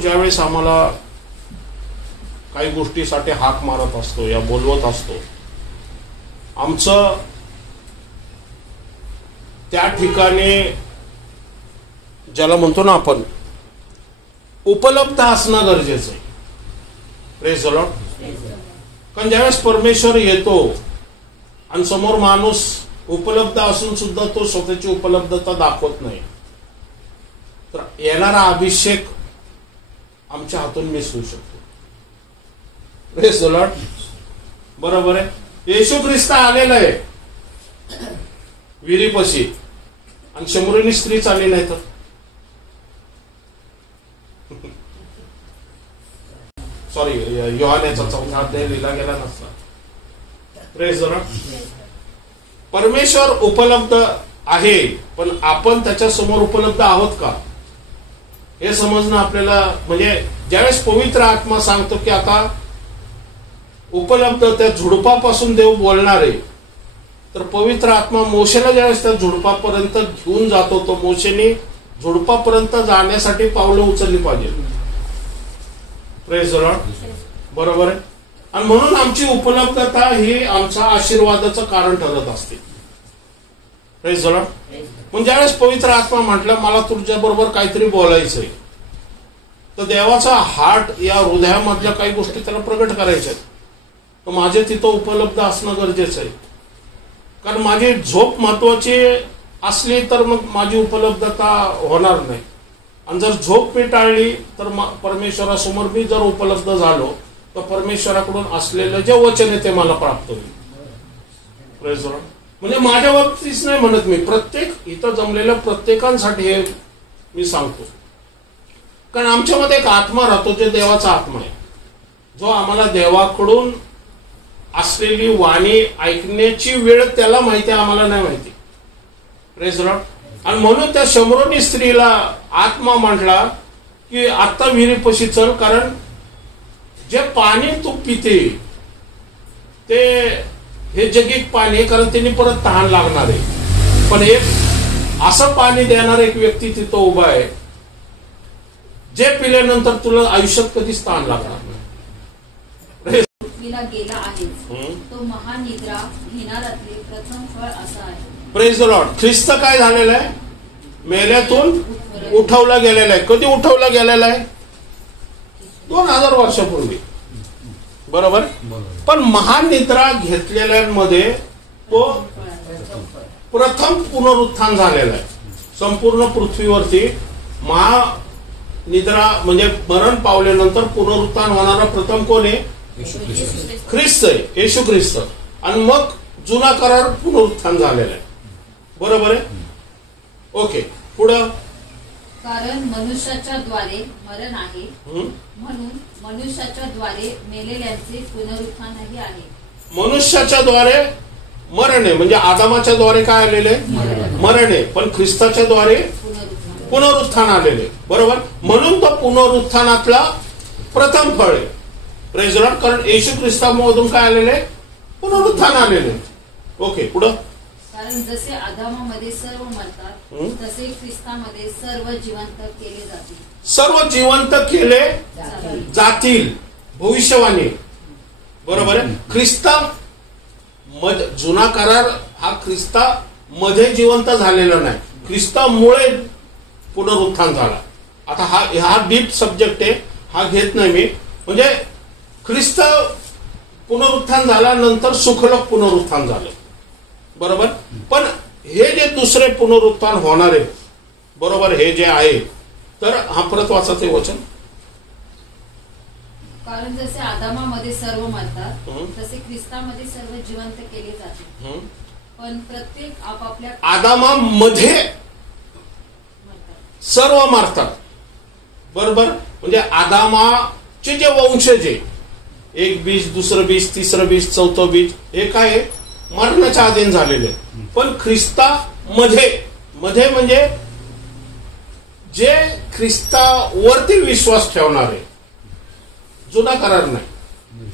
ज्यावेळेस आम्हाला काही गोष्टीसाठी हाक मारत असतो या बोलवत असतो, आमचं त्या ठिकाणी ज्याला म्हणतो ना आपण उपलब्ध असणं गरजेचं आहे. Praise the Lord. कारण ज्यावेळेस परमेश्वर येतो आणि समोर माणूस उपलब्ध असून सुद्धा तो स्वतःची उपलब्धता दाखवत नाही, तर येणारा अभिषेक आमच्या हातून मिस होऊ शकतो. Praise the lord. बरोबर आहे. येशू ख्रिस्त आलेला आहे विहिरीपाशी आणि शंभरीनी स्त्री चालली नाही तर सॉरी योहानेचा 4 अध्याय लिहिला गेला नसता. Praise the Lord. परमेश्वर उपलब्ध आहे, पण आपण त्याच्या समोर उपलब्ध आहोत का हे समजणं आपल्याला, म्हणजे ज्यावेळेस पवित्र आत्मा सांगतो की आता उपलब्ध, त्या झुडपापासून देव बोलणार आहे, तर पवित्र आत्मा मोशेला ज्यावेळेस त्या झुडपापर्यंत घेऊन जातो, तो मोशेने झुडपापर्यंत जाण्यासाठी पावलं उचलली पाहिजे. Praise the lord. बरोबर आहे. आणि म्हणून आमची उपलब्धता ही आमच्या आशीर्वादाचं कारण ठरत असते. Praise the Lord. म्हणजे ज्यावेळेस पवित्र आत्मा म्हटलं मला तुझ्या बरोबर काहीतरी बोलायचंय, तर देवाचा हार्ट या हृदयामधल्या काही गोष्टी त्याला प्रगट करायच्या आहेत, तर माझे तिथं उपलब्ध असणं गरजेचं आहे. कारण माझी झोप महत्वाची असली तर मग माझी उपलब्धता होणार नाही. आणि जर झोप मी टाळली तर परमेश्वरासमोर मी जर उपलब्ध झालो तर परमेश्वराकडून असलेलं जे वचन आहे ते मला प्राप्त होईल. Praise the Lord. म्हणजे माझ्या बाबतीत नाही म्हणत मी, प्रत्येक इथं जमलेल्या प्रत्येकांसाठी हे मी सांगतो. कारण आमच्यामध्ये एक आत्मा राहतो, जे देवाचा आत्मा आहे, जो आम्हाला देवाकडून असलेली वाणी ऐकण्याची वेळ त्याला माहिती आहे, आम्हाला नाही माहिती. Praise the lord. आणि म्हणून त्या शमरोनी स्त्रीला आत्मा म्हटला की आता विहिरीपाशी चल, कारण जे पाणी तू पिते ते हे जगिक पाणी आहे, कारण त्यांनी परत तहान लागणार आहे. पण एक असं पाणी देणार एक व्यक्ती तिथं उभा आहे, जे पिल्यानंतर तुला आयुष्यात कधीच तहान लागणार नाही. गेला आहे तो महानिद्रा घेणारातले प्रथम फळ असं आहे. Praise the Lord. ख्रिस्त काय झालेला आहे? मेल्यातून उठवला गेलेला आहे. कधी उठवला गेलेला आहे? 2000 वर्षापूर्वी. बरोबर. पण महानिद्रा घेतलेल्यांमध्ये तो प्रथम पुनरुत्थान झालेला आहे. संपूर्ण पृथ्वीवरती महानिद्रा म्हणजे मरण पावल्यानंतर पुनरुत्थान होणारा प्रथम कोण आहे? ख्रिस्त आहे, येशू ख्रिस्त. आणि मग जुना करार पुनरुत्थान झालेला आहे. बरोबर आहे. ओके. पुढं. कारण मनुष्याच्या द्वारे मरण आहे, म्हणून मनुष्याच्या द्वारे मेलेल्यांचे पुनरुत्थानही आहे. मनुष्याच्या द्वारे मरण आहे, म्हणजे आदामाच्या द्वारे काय आलेले? मरण आहे. पण ख्रिस्ताच्या द्वारे पुनरुत्थान आलेले. बरोबर. म्हणून तो पुनरुत्थानातला प्रथम फळ आहे. Praise the Lord. कारण येशू ख्रिस्तामधून काय आलेले? पुनरुत्थान आलेले. ओके. पुढं. कारण जसे आदामामध्ये सर्व मरतात, तसे ख्रिस्तामध्ये सर्व जिवंत केले जातील. सर्व जिवंत केले जातील. भविष्यवाणी. बरोबर आहे. ख्रिस्ता जुना करार हा ख्रिस्ता मध्ये जिवंत झालेला नाही, ख्रिस्तामुळे पुनरुत्थान झाला. आता हा डीप सब्जेक्ट आहे, हा घेत नाही मी. म्हणजे ख्रिस्त पुनरुत्थान झाल्यानंतर सुखलोक पुनरुत्थान झालं. बरोबर. पण हे जे दुसरे पुनरुत्थान होणार आहे, बरोबर, हे जे आहे, तर हा परत वाचा ते वचन. कारण जसे आदामामध्ये सर्व मरतात, तसे ख्रिस्तामध्ये सर्व जिवंत केले जातील. पण प्रत्येक आपापल्या आदामामध्ये सर्व मरतात. बरोबर. म्हणजे आदामाचे जे वंशज आहे, एक बीज, दुसरं बीज, तिसरं बीज, चौथं बीज, हे काय आहे? मरणाच्या अधीन झालेले. पण ख्रिस्तामध्ये म्हणजे जे ख्रिस्तावरती विश्वास ठेवणार आहे, जुना करार नाही,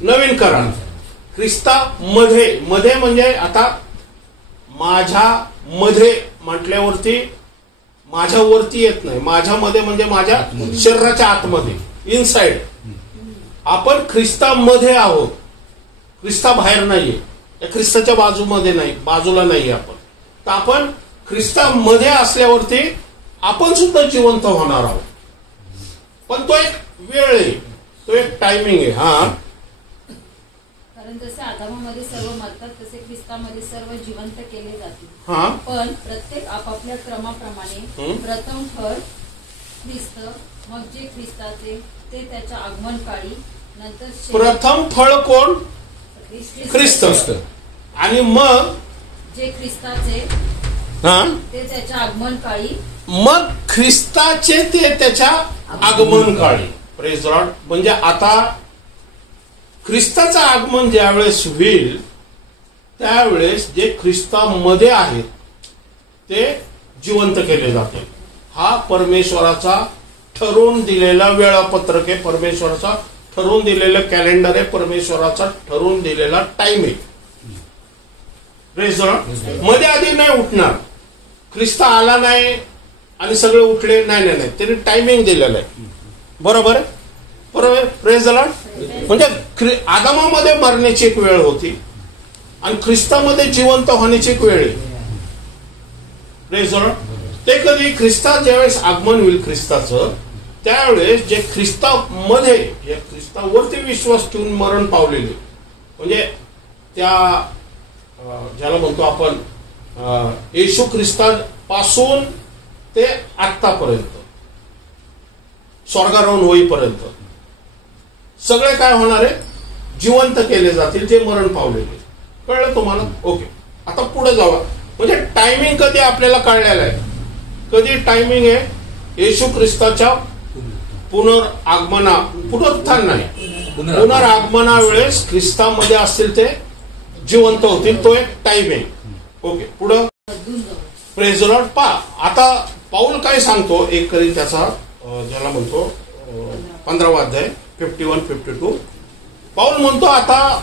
नवीन करार. ख्रिस्तामध्ये म्हणजे आता माझ्या मध्ये म्हटल्यावरती माझ्यावरती येत नाही, माझ्यामध्ये म्हणजे माझ्या शरीराच्या आतमध्ये. इनसाइड. आपण ख्रिस्तामध्ये आहोत, ख्रिस्ता बाहेर नाहीये, या ख्रिस्ताच्या बाजूमध्ये नाही, बाजूला नाहीये आपण. तर आपण ख्रिस्तामध्ये असल्यावरती आपण सुद्धा जिवंत होणार आहोत. पण तो एक वेळ आहे, तो एक टायमिंग आहे. हा, कारण जसे आदामामध्ये सर्व मरतात तसे ख्रिस्तामध्ये सर्व जिवंत केले जातील. हा, पण प्रत्येक आपापल्या क्रमाप्रमाणे प्रथम फळ ख्रिस्त, मग जे ख्रिस्ताचे ते त्याच्या आगमन काळी, नंतर प्रथम फळ कोण? ख्रिस्त. आणि मग जे ख्रिस्ताचे हा, ते त्याच्या आगमन काळी, मग ख्रिस्ताचे ते त्याच्या आगमन काळी. Praise the Lord. म्हणजे आता ख्रिस्ताचं आगमन ज्यावेळेस होईल त्यावेळेस जे ख्रिस्तामध्ये आहेत ते जिवंत केले जातील. हा परमेश्वराचा ठरवून दिलेला वेळापत्रक आहे, परमेश्वराचा ठरवून दिलेलं कॅलेंडर आहे, परमेश्वराचा ठरवून दिलेला टाइम आहे. Praise the Lord. मध्ये आधी नाही उठणार, ख्रिस्त आला नाही आणि सगळे उठले नाही, नाही नाही, त्यांनी टायमिंग दिलेलं आहे. बरोबर आहे, बरोबर. Praise the Lord. म्हणजे आदामामध्ये मरण्याची एक वेळ होती आणि ख्रिस्तामध्ये जिवंत होण्याची एक वेळ आहे. Praise the Lord. ते कधी ख्रिस्ता ज्यावेळेस आगमन होईल ख्रिस्ताचं, त्यावेळेस जे ख्रिस्तामध्ये, जे ख्रिस्तावरती विश्वास ठेवून मरण पावलेले, म्हणजे त्या ज्याला म्हणतो आपण येशू ख्रिस्तापासून ते आत्तापर्यंत स्वर्गारोहण होईपर्यंत सगळे काय होणार आहे? जिवंत केले जातील, जे मरण पावलेले. कळलं तुम्हाला? ओके. आता पुढे जावा. म्हणजे टायमिंग कधी आपल्याला कळलेलं आहे. कधी टायमिंग आहे? येशू ख्रिस्ताच्या पुनरुत्थान नाही, पुनरागमना वेळेस ख्रिस्तामध्ये असतील ते जिवंत होतील. तो एक टाइम आहे. ओके, पुढं. Praise the Lord. आता पाऊल काय सांगतो? 1 कोरिंथ्याचा ज्याला म्हणतो 15वा अध्याय 51-52. पाऊल म्हणतो, आता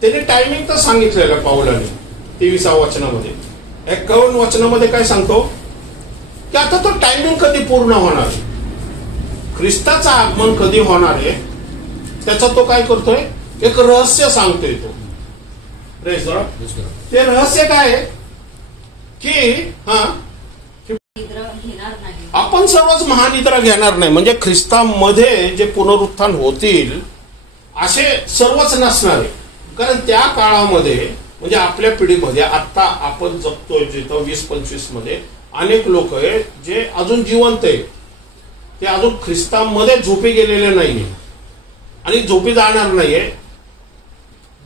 त्याने टायमिंग तर सांगितलेलं पाऊलाने 23व्या वचनामध्ये. 51 वचनामध्ये काय सांगतो की आता तो टायमिंग कधी पूर्ण होणार आहे, ख्रिस्ताचं आगमन कधी होणार आहे, त्याचा तो काय करतोय? एक रहस्य सांगतोय तो. Praise the Lord. ते रहस्य काय आहे की आपण सर्वच महानिद्रा घेणार नाही. म्हणजे ख्रिस्तामध्ये जे पुनरुत्थान होतील असे सर्वच नसणार आहे. कारण त्या काळामध्ये, म्हणजे आपल्या पिढीमध्ये आता आपण जगतोय जिथं 20-25 मध्ये अनेक लोक आहे जे अजून जिवंत आहे, ते अजून ख्रिस्तामध्ये झोपी गेलेले नाहीये आणि झोपी जाणार नाहीये.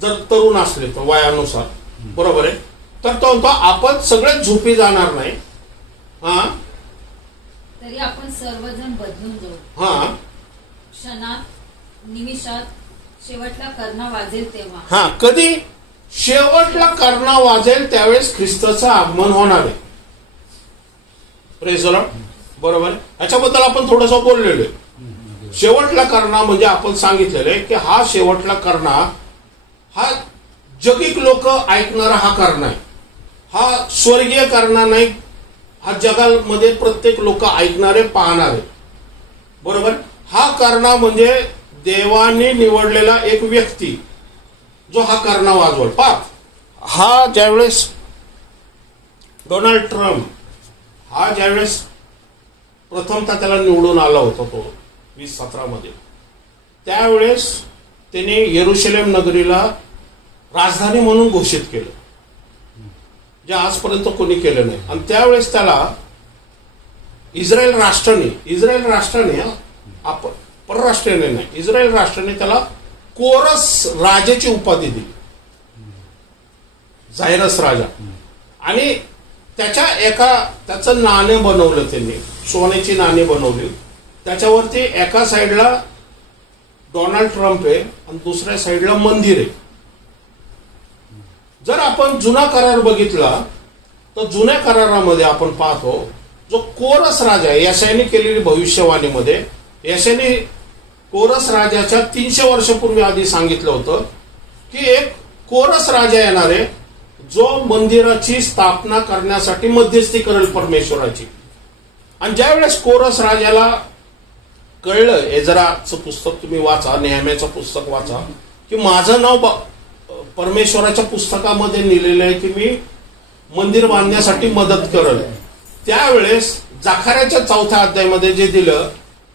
जर तरुण असले तर वयानुसार, बरोबर आहे, तर तो म्हणतो आपण सगळेच झोपी जाणार नाही. हा, तरी आपण सर्वजण बदलून जाऊ. हा, क्षणात, निमिषात, शेवटला कर्णा वाजेल तेव्हा. हा, कधी? शेवटला कर्णा वाजेल त्यावेळेस ख्रिस्ताचं आगमन होणार आहे. Praise the lord. बरोबर. याच्याबद्दल आपण थोडंसं बोललेलो आहे. शेवटला कर्णा म्हणजे आपण सांगितलेलं आहे की हा शेवटला कर्णा हा जगिक लोक ऐकणारा हा कर्णा आहे. हा स्वर्गीय कर्णा नाही, हा जगामध्ये प्रत्येक लोक ऐकणारे, पाहणारे. बरोबर. हा कर्णा म्हणजे देवाने निवडलेला एक व्यक्ती जो हा कर्णा वाजवल. हा ज्यावेळेस डोनाल्ड ट्रम्प हा ज्यावेळेस प्रथमतः त्याला निवडून आला होता तो 2017 मध्ये, त्यावेळेस त्याने येरुशलेम नगरीला राजधानी म्हणून घोषित केलं, जे आजपर्यंत कोणी केलं नाही. आणि त्यावेळेस त्याला इस्रायल राष्ट्राने आपण परराष्ट्राने नाही, इस्रायल राष्ट्राने त्याला कोरस राजाची उपाधी दिली, जायरस राजा. आणि त्याचं नाणं बनवलं त्यांनी, सोन्याची नाणी बनवली. त्याच्यावरती एका साईडला डोनाल्ड ट्रम्प आहे आणि दुसऱ्या साईडला मंदिर आहे. जर आपण जुना करार बघितला तर जुन्या करारामध्ये आपण पाहतो जो कोरस राजा आहे, यशाने केलेली भविष्यवाणीमध्ये यशाने कोरस राजाच्या 300 वर्षापूर्वी आधी सांगितलं होतं की एक कोरस राजा येणार आहे जो मंदिराची स्थापना करण्यासाठी मध्यस्थी करेल परमेश्वराची. आणि ज्यावेळेस कोरस राजाला कळलं, एजराचं पुस्तक तुम्ही वाचा, नेहम्याचं पुस्तक वाचा, की माझं नाव परमेश्वराच्या पुस्तकामध्ये लिहिलेलं आहे की मी मंदिर बांधण्यासाठी मदत करल. त्यावेळेस जाखाऱ्याच्या 4थ्या अध्यायामध्ये जे दिलं,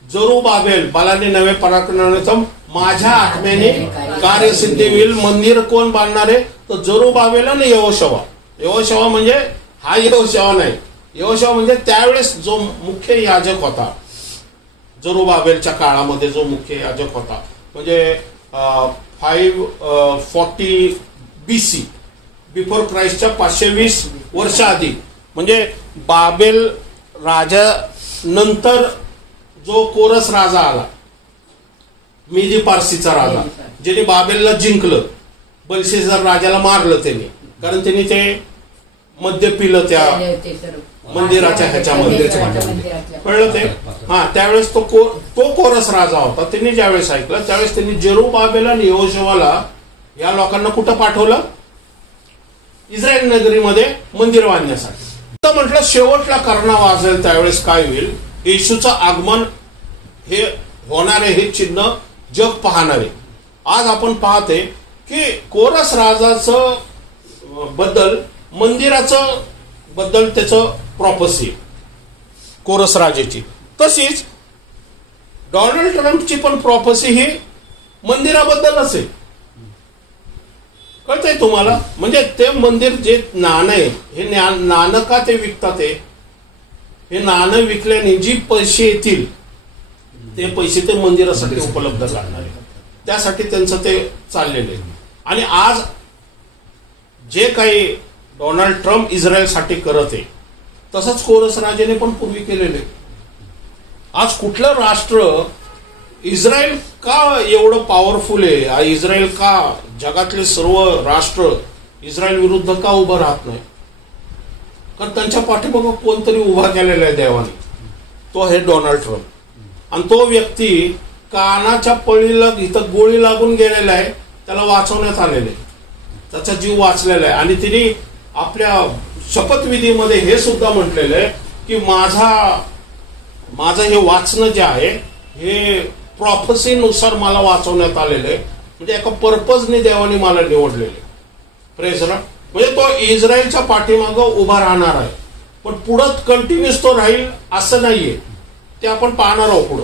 जरुबाबेल बालाने नवे पराक्रमाने माझ्या आत्म्याने कार्यसिद्धी होईल. मंदिर कोण बांधणारे? तर जरुबाबेल आणि यहोशवा. यहोशवा म्हणजे हा यहोशवा नाही, यहोशवा म्हणजे त्यावेळेस जो मुख्य याजक होता, जरुबाबेलच्या काळामध्ये जो मुख्य याजक होता, म्हणजे 540 BC, बिफोर क्राइस्टच्या 520 वर्ष आधी, म्हणजे बाबेल राजा नंतर जो कोरस राजा आला, मेदी पारसीचा राजा, ज्याने बाबेलला जिंकलं, बलशेझर राजाला मारलं त्यांनी, कारण त्यांनी ते मद्य पिलं त्या मंदिराच्या ह्याच्यामध्ये, कळलं ते. हा, त्यावेळेस तो कोरस राजा होता. त्यांनी ज्यावेळेस ऐकलं त्यावेळेस त्यांनी जरुबाबेल आणि यहोशवाला या लोकांना कुठं पाठवलं? इस्रायल नगरीमध्ये मंदिर बांधण्यासाठी. तर म्हटलं शेवटला करणा वाजेल त्यावेळेस काय होईल? येशूचं आगमन हे होणारे, हे चिन्ह जग पाहणारे. आज आपण पाहते की कोरस राजाचं बद्दल, मंदिराचं बद्दल त्याचं प्रॉफसी, कोरस राजाची. तशीच डोनाल्ड ट्रम्पची पण प्रॉफसी ही मंदिराबद्दलच आहे. कळतंय तुम्हाला? म्हणजे ते मंदिर जे नाणं आहे, हे नाणं का ते विकतात? हे नाणं विकल्याने जी पैसे येतील ते पैसे ते मंदिरासाठी उपलब्ध करणार आहे, त्यासाठी त्यांचं ते चाललेलं आहे. आणि आज जे काही डोनाल्ड ट्रम्प इस्रायलसाठी करत आहे, तसंच कोरस राजाने पण पूर्वी केलेले. आज कुठलं राष्ट्र इस्रायल का एवढं पॉवरफुल आहे? इस्रायल का, जगातले सर्व राष्ट्र इस्रायल विरुद्ध का उभं राहत नाही? कारण त्यांच्या पाठीमागं कोणतरी उभा केलेला आहे देवाने, तो आहे डोनाल्ड ट्रम्प. आणि तो व्यक्ती कानाच्या पळीला इथं गोळी लागून गेलेला आहे, त्याला वाचवण्यात आलेलं आहे, त्याचा जीव वाचलेला आहे. आणि तिने आपल्या शपथविधीमध्ये हे सुद्धा म्हटलेलं आहे की माझं हे वाचणं जे आहे हे प्रॉफसीनुसार मला वाचवण्यात आलेलं आहे, म्हणजे एका पर्पजने देवाने मला निवडलेले. Praise Lord. म्हणजे तो इस्रायलच्या पाठीमागं उभा राहणार आहे, पण पुढं कंटिन्युअस तो राहील असं नाहीये, ते आपण पाहणार आहोत पुढं.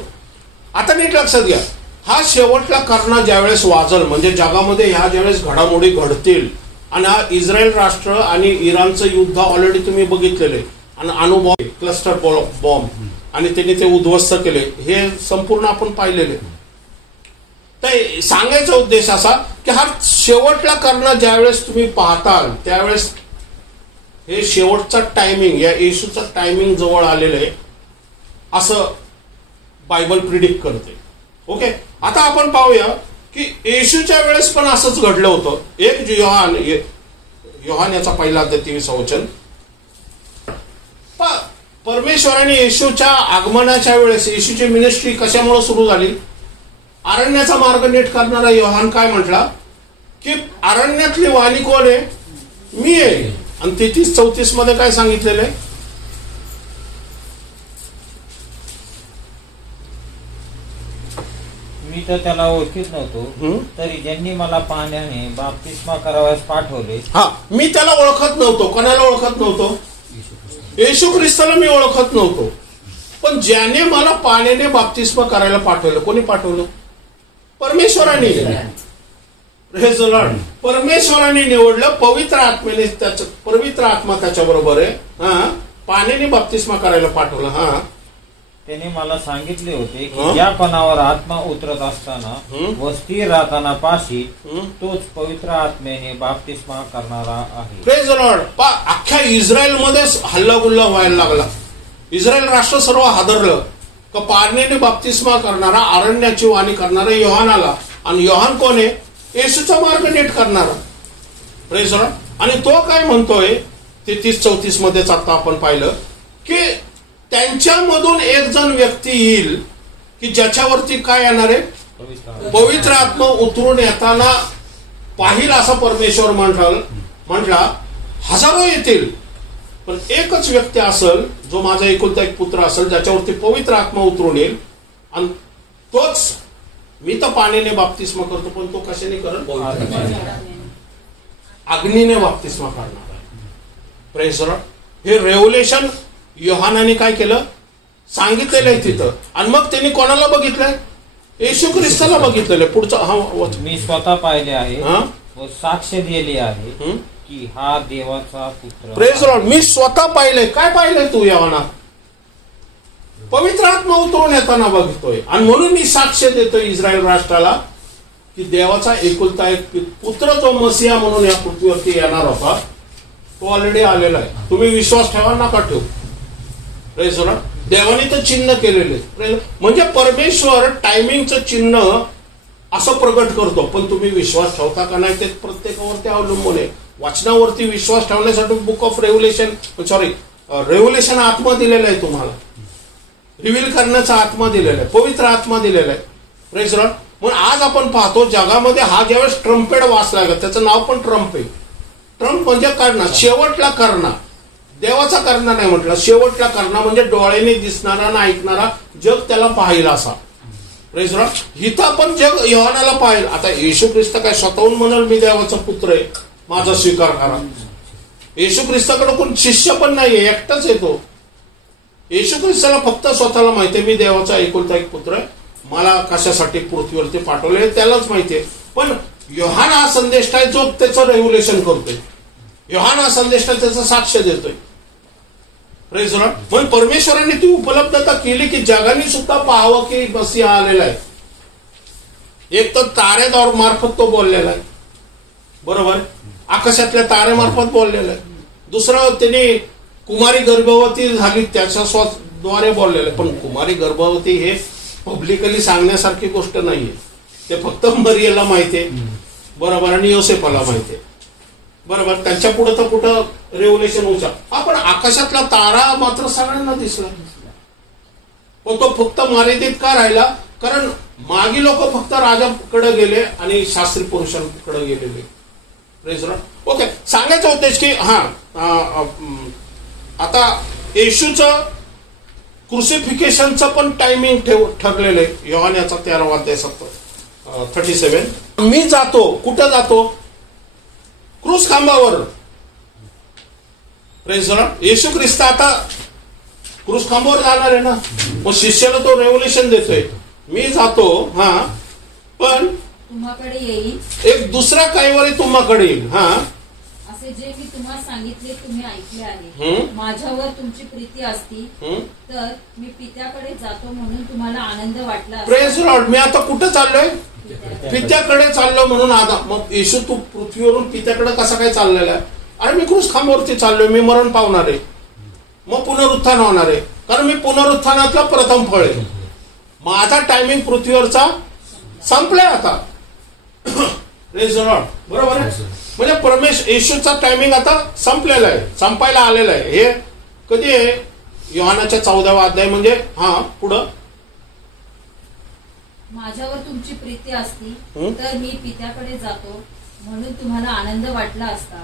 आता नीट लक्षात घ्या, हा शेवटला करणा ज्यावेळेस वाजल, म्हणजे जगामध्ये ह्या ज्यावेळेस घडामोडी घडतील, आणि हा इस्रायल राष्ट्र आणि इराणचं युद्ध ऑलरेडी तुम्ही बघितलेले, आणि अणुबॉम्ब, क्लस्टर बॉम्ब, आणि त्यांनी ते उद्ध्वस्त केले, हे संपूर्ण आपण पाहिलेले. तर सांगायचा उद्देश असा की हा शेवटला करणा ज्यावेळेस तुम्ही पाहताल त्यावेळेस हे शेवटचा टायमिंग, या येशूचं टायमिंग जवळ आलेलं आहे असं बायबल प्रिडिक्ट करते. ओके, आता आपण पाहूया की येशूच्या वेळेस पण असंच घडलं होतं. 1 योहान याचा पहिला अध्याय 23 वचन. परमेश्वराने येशूच्या आगमनाच्या वेळेस येशूची मिनिस्ट्री कशामुळे सुरू झाली? अरण्याचा मार्ग नीट करणारा योहान काय म्हटला की अरण्यातली वाणी कोण आहे? मी आहे. आणि 33-34 मध्ये काय सांगितलेलं आहे? मी तर त्याला ओळखीत नव्हतो, तरी ज्यांनी मला पाण्याने बाप्तिस्मा करावयास पाठवले. हा, मी त्याला ओळखत नव्हतो. कोणाला ओळखत नव्हतो? येशू ख्रिस्ताला मी ओळखत नव्हतो. पण ज्याने मला पाण्याने बाप्तिस्मा करायला पाठवलं, कोणी पाठवलं? परमेश्वराने. Praise the Lord. परमेश्वराने निवडलं, पवित्र आत्म्याने, पवित्र आत्मा त्याच्या बरोबर आहे. हा, पाण्याने बाप्तिस्मा करायला पाठवलं. हा, त्याने मला सांगितले होते की ज्या पणावर आत्मा उतरत असताना व स्थिर राहताना पाशी तोच पवित्र आत्म्याने बाप्तिस्मा करणारा आहे. Praise the Lord. अख्ख्या इस्रायलमध्ये हल्लागुल्ला व्हायला लागला. इस्रायल राष्ट्र सर्व हादरलं का पाण्याने बाप्तिस्मा करणारा, अरण्याची वाणी करणारा योहान आला. आणि योहान कोण आहे? येशूचा मार्ग नीट करणारा. Praise the lord. आणि तो काय म्हणतोय 33-34 मध्येच आता आपण पाहिलं की त्यांच्यामधून एक जण व्यक्ती येईल की ज्याच्यावरती काय येणार आहे? पवित्र आत्मा उतरून येताना पाहिल असा परमेश्वर म्हटला. हजारो येतील, पण एकच व्यक्ती असेल जो माझा एकुलता एक पुत्र असेल, ज्याच्यावरती पवित्र आत्मा उतरून येईल. आणि तोच मी तर पाण्याने बाप्तिस्मा करतो, पण तो कशाने करत? अग्नीने बाप्तिस्मा करणार आहे. Praise Lord. हे रेव्होल्युशन योहानाने काय केलं? सांगितलेलं आहे तिथं. आणि मग त्यांनी कोणाला बघितलंय? येशू ख्रिस्ताला बघितलेलं आहे. पुढचं मी स्वतः पाहिले आहे हा व साक्ष दिली आहे की हा देवाचा पुत्र. Praise Lord. मी स्वतः पाहिलंय. काय पाहिलंय तू योहाना? पवित्र आत्मा उतरून येताना बघतोय. आणि म्हणून मी साक्ष देतोय इस्रायल राष्ट्राला की देवाचा एकुलता एक पुत्र जो मसिया म्हणून या पृथ्वीवरती येणार होता तो ऑलरेडी आलेला आहे. तुम्ही विश्वास ठेवा नका ठेवू. Praise Lord. देवाने तर चिन्ह केलेले. म्हणजे परमेश्वर टायमिंगचं चिन्ह असं प्रगट करतो, पण तुम्ही विश्वास ठेवता का नाही ते प्रत्येकावरती अवलंबून आहे. वाचनावरती विश्वास ठेवण्यासाठी बुक ऑफ रेव्होल्युशन आत्मा दिलेला आहे तुम्हाला. रिव्हील करण्याचा आत्मा दिलेला आहे, पवित्र आत्मा दिलेला आहे. Praise Lord. म्हणून आज आपण पाहतो जगामध्ये हा ज्यावेळेस ट्रम्पेट वाचला गेला, त्याचं नाव पण ट्रम्प आहे. ट्रम्प म्हणजे करणार, शेवटला करणार. देवाचा करणार नाही म्हटलं, शेवटला करणार म्हणजे डोळ्याने दिसणारा ना ऐकणारा जग त्याला पाहिल असा. Praise Lord. हिथं पण जग योहानाला पाहिल. आता येशू ख्रिस्त काय स्वतःहून म्हणाल मी देवाचा पुत्र आहे, माझा स्वीकार करा. येशू ख्रिस्ताकडे कोण शिष्य पण नाहीये, एकटाच येतो. येशू ख्रिस्ताला फक्त स्वतःला माहितीये मी देवाचा एकुलता एक पुत्र आहे, मला कशासाठी पृथ्वीवरती पाठवले त्यालाच माहितीये. पण योहान हा संदेश आहे जो त्याचं रेव्होल्युशन करतोय. योहान हा संदेश त्याचा साक्ष देतोय. Praise Lord. म्हणून परमेश्वराने ती उपलब्धता केली की जगाने सुद्धा पाहावं की मसीहा आलेला आहे. एक तर ताऱ्याद्वार मार्फत तो बोललेला आहे, बरोबर, आकाशातल्या ताऱ्यामार्फत बोललेला आहे. दुसरं त्याने कुमारी गर्भवती झाली त्याच्या द्वारे बोललेलं आहे. पण कुमारी गर्भवती हे पब्लिकली सांगण्यासारखी गोष्ट नाहीये. ते फक्त मरियला माहितीये, बरोबर, आणि योसेफाला माहितीये, बरोबर. त्यांच्या पुढे तर कुठं रेव्होल्युशन होऊ शकतं. आपण आकाशातला तारा मात्र सगळ्यांना दिसला, पण तो फक्त मर्यादित का राहिला? कारण मागी लोक फक्त राजाकडे गेले आणि शास्त्री पुरुषांकडे गेलेले. Praise Lord. ओके. सांगायचा उद्देश की आता येशूचं क्रुसिफिकेशनचं पण टायमिंग ठरलेलं आहे. योहानाचा 13वा अध्याय 37. मी जातो, कुठं जातो? क्रूस खांबावर. Praise Lord. येशू ख्रिस्त आता क्रूस खांबावर जाणार आहे ना. मग शिष्याला तो रेव्होल्युशन देतोय, मी जातो, हा, पण तुम्हाकडे येईल एक दुसरा कैवारी तुम्हाकडे येईल. हा, असे जे मी तुम्हाला सांगितले तुम्ही ऐकले आहे. माझ्यावर तुमची प्रीती असती तर मी पित्याकडे जातो म्हणून तुम्हाला आनंद वाटला. Praise Lord. मी आता कुठं चाललोय? पित्याकडे चाललो म्हणून आता. मग येशू तू पृथ्वीवरून पित्याकडे कसा काय चाललेला आहे? अरे मी क्रूस खांबावरती चाललोय, मी मरण पावणार आहे, मग पुनरुत्थान होणार आहे, कारण मी पुनरुत्थानातला प्रथम फळ आहे. माझा टायमिंग पृथ्वीवरचा संपलाय आता. Praise Lord. बरोबर आहे. म्हणजे येशूचा टायमिंग आता संपलेला आहे, संपायला आलेला आहे. हे कधी आहे? योहानाच्या 14वा अध्याय. म्हणजे हा पुढं माझ्यावर तुमची प्रीती असती तर मी पित्याकडे जातो म्हणून तुम्हाला आनंद वाटला असता,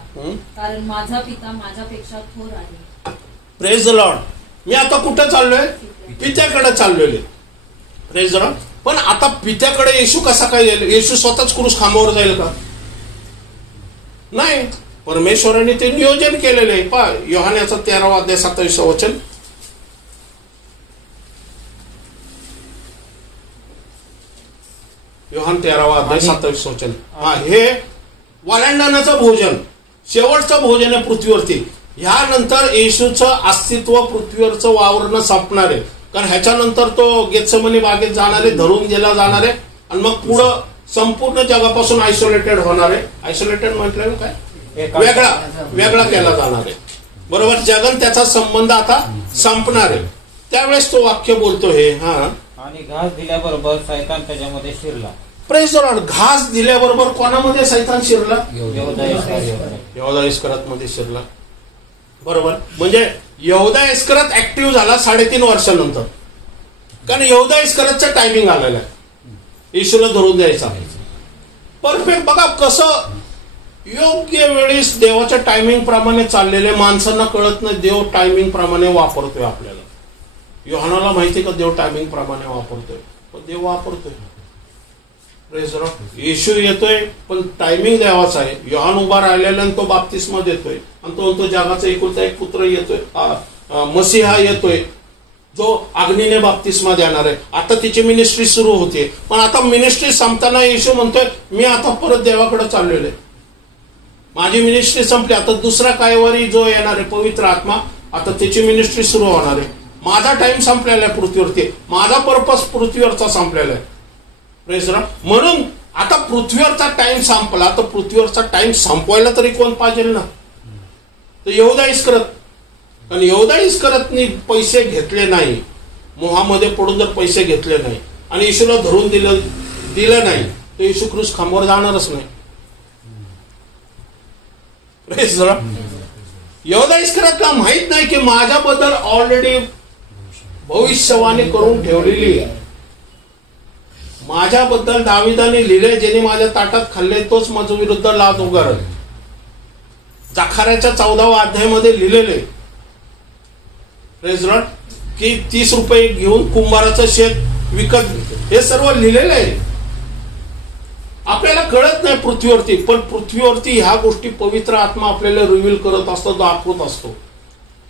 कारण माझा पिता माझ्यापेक्षा थोर आहे. Praise Lord. मी आता कुठं चाललोय? पित्याकडे चाललोय. Praise Lord. पण आता पित्याकडे येशू कसा काय जाईल? येशू स्वतःच क्रूस खांबावर जाईल का? नाही. परमेश्वराने ते नियोजन केलेलं आहे. पहा योहानाचा 13वा अध्याय 27 वचन. योहान 13वा अध्याय 27 वचन. हा, हे वालांडणाचं भोजन, शेवटचं भोजन आहे पृथ्वीवरती. ह्यानंतर येशूचं अस्तित्व पृथ्वीवरचं वावरणं संपणार आहे. कारण ह्याच्यानंतर तो गेत्सेमनी बागेत जाणार आहे, धरून गेला जाणार आहे, आणि मग पुढं संपूर्ण जगापासून आयसोलेटेड होणार आहे. आयसोलेटेड म्हटलं काय? वेगळा केला जाणार आहे, बरोबर. जगन त्याचा संबंध आता संपणार आहे. त्यावेळेस तो वाक्य बोलतो हे. हा, आणि घास दिल्याबरोबर सैतान त्याच्यामध्ये शिरला. Praise Lord. घास दिल्याबरोबर कोणामध्ये सैतान शिरला? यहूदा इस्करियोत मध्ये शिरला, बरोबर. म्हणजे यहूदा इस्करियोत ऍक्टिव्ह झाला 3.5 वर्षानंतर, कारण यहूदा इस्करियोतचं टायमिंग आलेलं आहे येशूला धरून द्यायचा. परफेक्ट. बघा कसं योग्य वेळेस देवाच्या टायमिंग प्रमाणे चाललेले. माणसांना कळत नाही देव टायमिंग प्रमाणे वापरतोय आपल्याला. योहानाला माहिती का देव टायमिंग प्रमाणे वापरतोय? पण देव वापरतोय. येशू येतोय पण टायमिंग देवाचा आहे. योहान उभा राहिलेला आणि तो बाप्तिस्मा देतोय आणि तो जगाचा एकुलता एक पुत्र येतोय, मसीहा येतोय जो अग्नीने बाप्तिस्मा देणार आहे. आता तिची मिनिस्ट्री सुरू होते, पण आता मिनिस्ट्री संपताना येशू म्हणतोय मी आता परत देवाकडे चाललेलो आहे, माझी मिनिस्ट्री संपली. आता दुसरा कायवारी जो येणार आहे पवित्र आत्मा, आता त्याची मिनिस्ट्री सुरू होणार आहे. माझा टाइम संपलेला आहे पृथ्वीवरती, माझा पर्पज पृथ्वीवरचा संपलेला आहे. म्हणून आता पृथ्वीवरचा टाइम संपला, तर पृथ्वीवरचा टाइम संपवायला तरी कोण पाहिजे ना, तर यहूदा इस्करियोत. कारण यहूदा इस्करियोतनी पैसे घेतले नाही, मोहामध्ये पडून जर पैसे घेतले नाही आणि येशूला धरून दिलं नाही तर येशू क्रूस खांबावर जाणारच नाही. यहूदा इस्करियोतला माहित नाही की माझ्याबद्दल ऑलरेडी भविष्यवाणी करून ठेवलेली आहे. माझ्याबद्दल दाविदाने लिहिले, ज्याने माझ्या ताटात खाल्ले तोच माझ्या विरुद्ध लाथ उगारेल. जखार्याच्या 14व्या अध्यायामध्ये लिहिलेले की 30 रुपये घेऊन कुंभाराचं शेत विकत, हे सर्व लिहिलेलं आहे. आपल्याला कळत नाही पृथ्वीवरती, पण पृथ्वीवरती ह्या गोष्टी पवित्र आत्मा आपल्याला रिव्हील करत असतो, दाखवत असतो.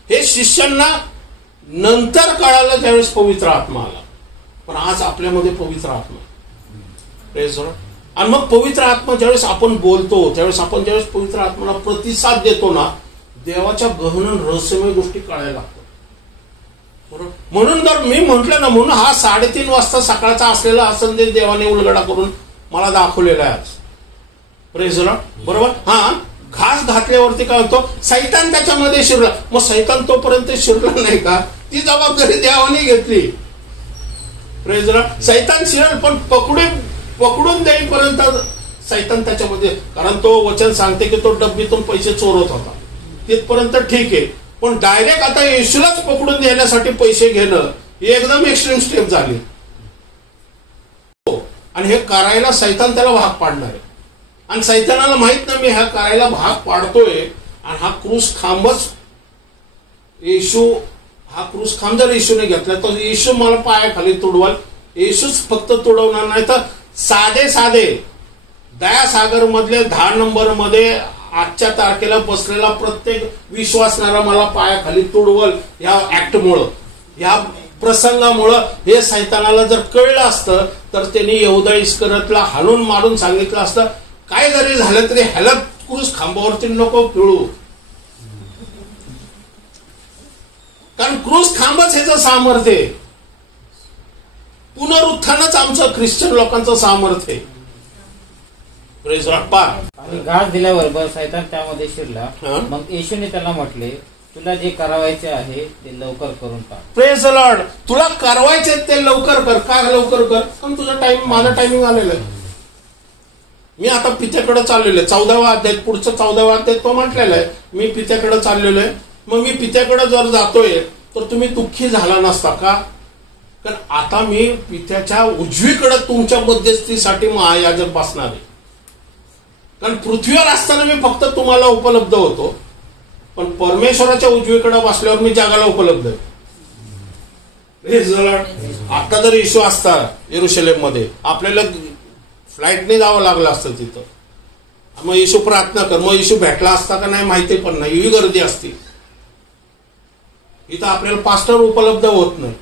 हे शिष्यांना नंतर कळालं ज्यावेळेस पवित्र आत्मा आला, पण आज आपल्यामध्ये पवित्र आत्मा. आणि मग पवित्र आत्मा ज्यावेळेस आपण बोलतो, त्यावेळेस आपण ज्यावेळेस पवित्र आत्म्याला प्रतिसाद देतो ना, देवाच्या गहन रहस्यमय गोष्टी कळायला लागतात. म्हणून जर मी म्हंटल ना, म्हणून हा 3:30 वाजता सकाळचा असलेला हा संदेश देवाने उलगडा करून मला दाखवलेला आहे आज. Praise the lord. बरोबर. हा, घास घातल्यावरती काय होतो, सैतान त्याच्यामध्ये शिरला. मग सैतान तोपर्यंत शिरला नाही का, ती जबाबदारी देवाने घेतली. Praise the Lord. सैतान शिरल, पण पकडून देईपर्यंत सैतान त्याच्यामध्ये, कारण तो वचन सांगते की तो डब्बीतून पैसे चोरत होता, तिथपर्यंत ठीक आहे. पण डायरेक्ट आता येशूलाच पकडून देण्यासाठी पैसे घेणं ही एकदम एक्स्ट्रीम स्टेप झाली. आणि हे करायला सैतान त्याला भाग पाडणार आहे. आणि सैतानाला माहित नाही मी ह्या करायला भाग पाडतोय, आणि हा क्रूस खांबच येशू, हा क्रूस खांब जर येशूने घेतला तर येशू मला पायाखाली तुडवाल. येशूच फक्त तुडवणार नाही, तर साधे दयासागर मधले 10 नंबर मध्ये आजच्या तारखेला बसलेला प्रत्येक विश्वासणारा मला पायाखाली तुडवल. या ऍक्टमुळं, या प्रसंगामुळं हे सैतानाला जर कळलं असतं तर त्यांनी यहूदा इस्करियोतला हाणून मारून सांगितलं असतं, काय जरी झालं तरी ह्याला क्रूस खांबावरती नको पिळू, कारण क्रूस खांबच ह्याचं सामर्थ्य आहे. पुनरुत्थानच आमचं ख्रिश्चन लोकांचं सामर्थ्य आहे. आणि घास दिल्याबरोबर सैतान त्यामध्ये शिरला. मग येशूने त्याला म्हटले, तुला जे करावायचे आहे ते लवकर करून टाक. Praise the Lord. तुला करवायचे ते लवकर कर. का लवकर कर? कारण तुझा टाइम, माझा टायमिंग आलेला आहे. मी आता पित्याकडे चाललेलो आहे. 14व्या अध्यायात, पुढचं 14व्या अध्यायात तो म्हटलेला आहे मी पित्याकडे चाललेलो आहे. मग मी पित्याकडे जर जातोय तर तुम्ही दुःखी झाला नसता का? कारण आता मी पित्याच्या उजवीकडे तुमच्या मध्यस्थीसाठी महायाजक बसणार आहे. कारण पृथ्वीवर असताना मी फक्त तुम्हाला उपलब्ध होतो, पण परमेश्वराच्या उजवीकडे बसल्यावर मी जगाला उपलब्ध आहे. आता जर येशू असता येरुशलेम मध्ये, आपल्याला फ्लाईटने जावं लागलं असतं तिथं. मग येशू प्रार्थना कर, मग येशू भेटला असता का नाही माहिती पण नाही, ही गर्दी असती. इथं आपल्याला पास्टर उपलब्ध होत नाही,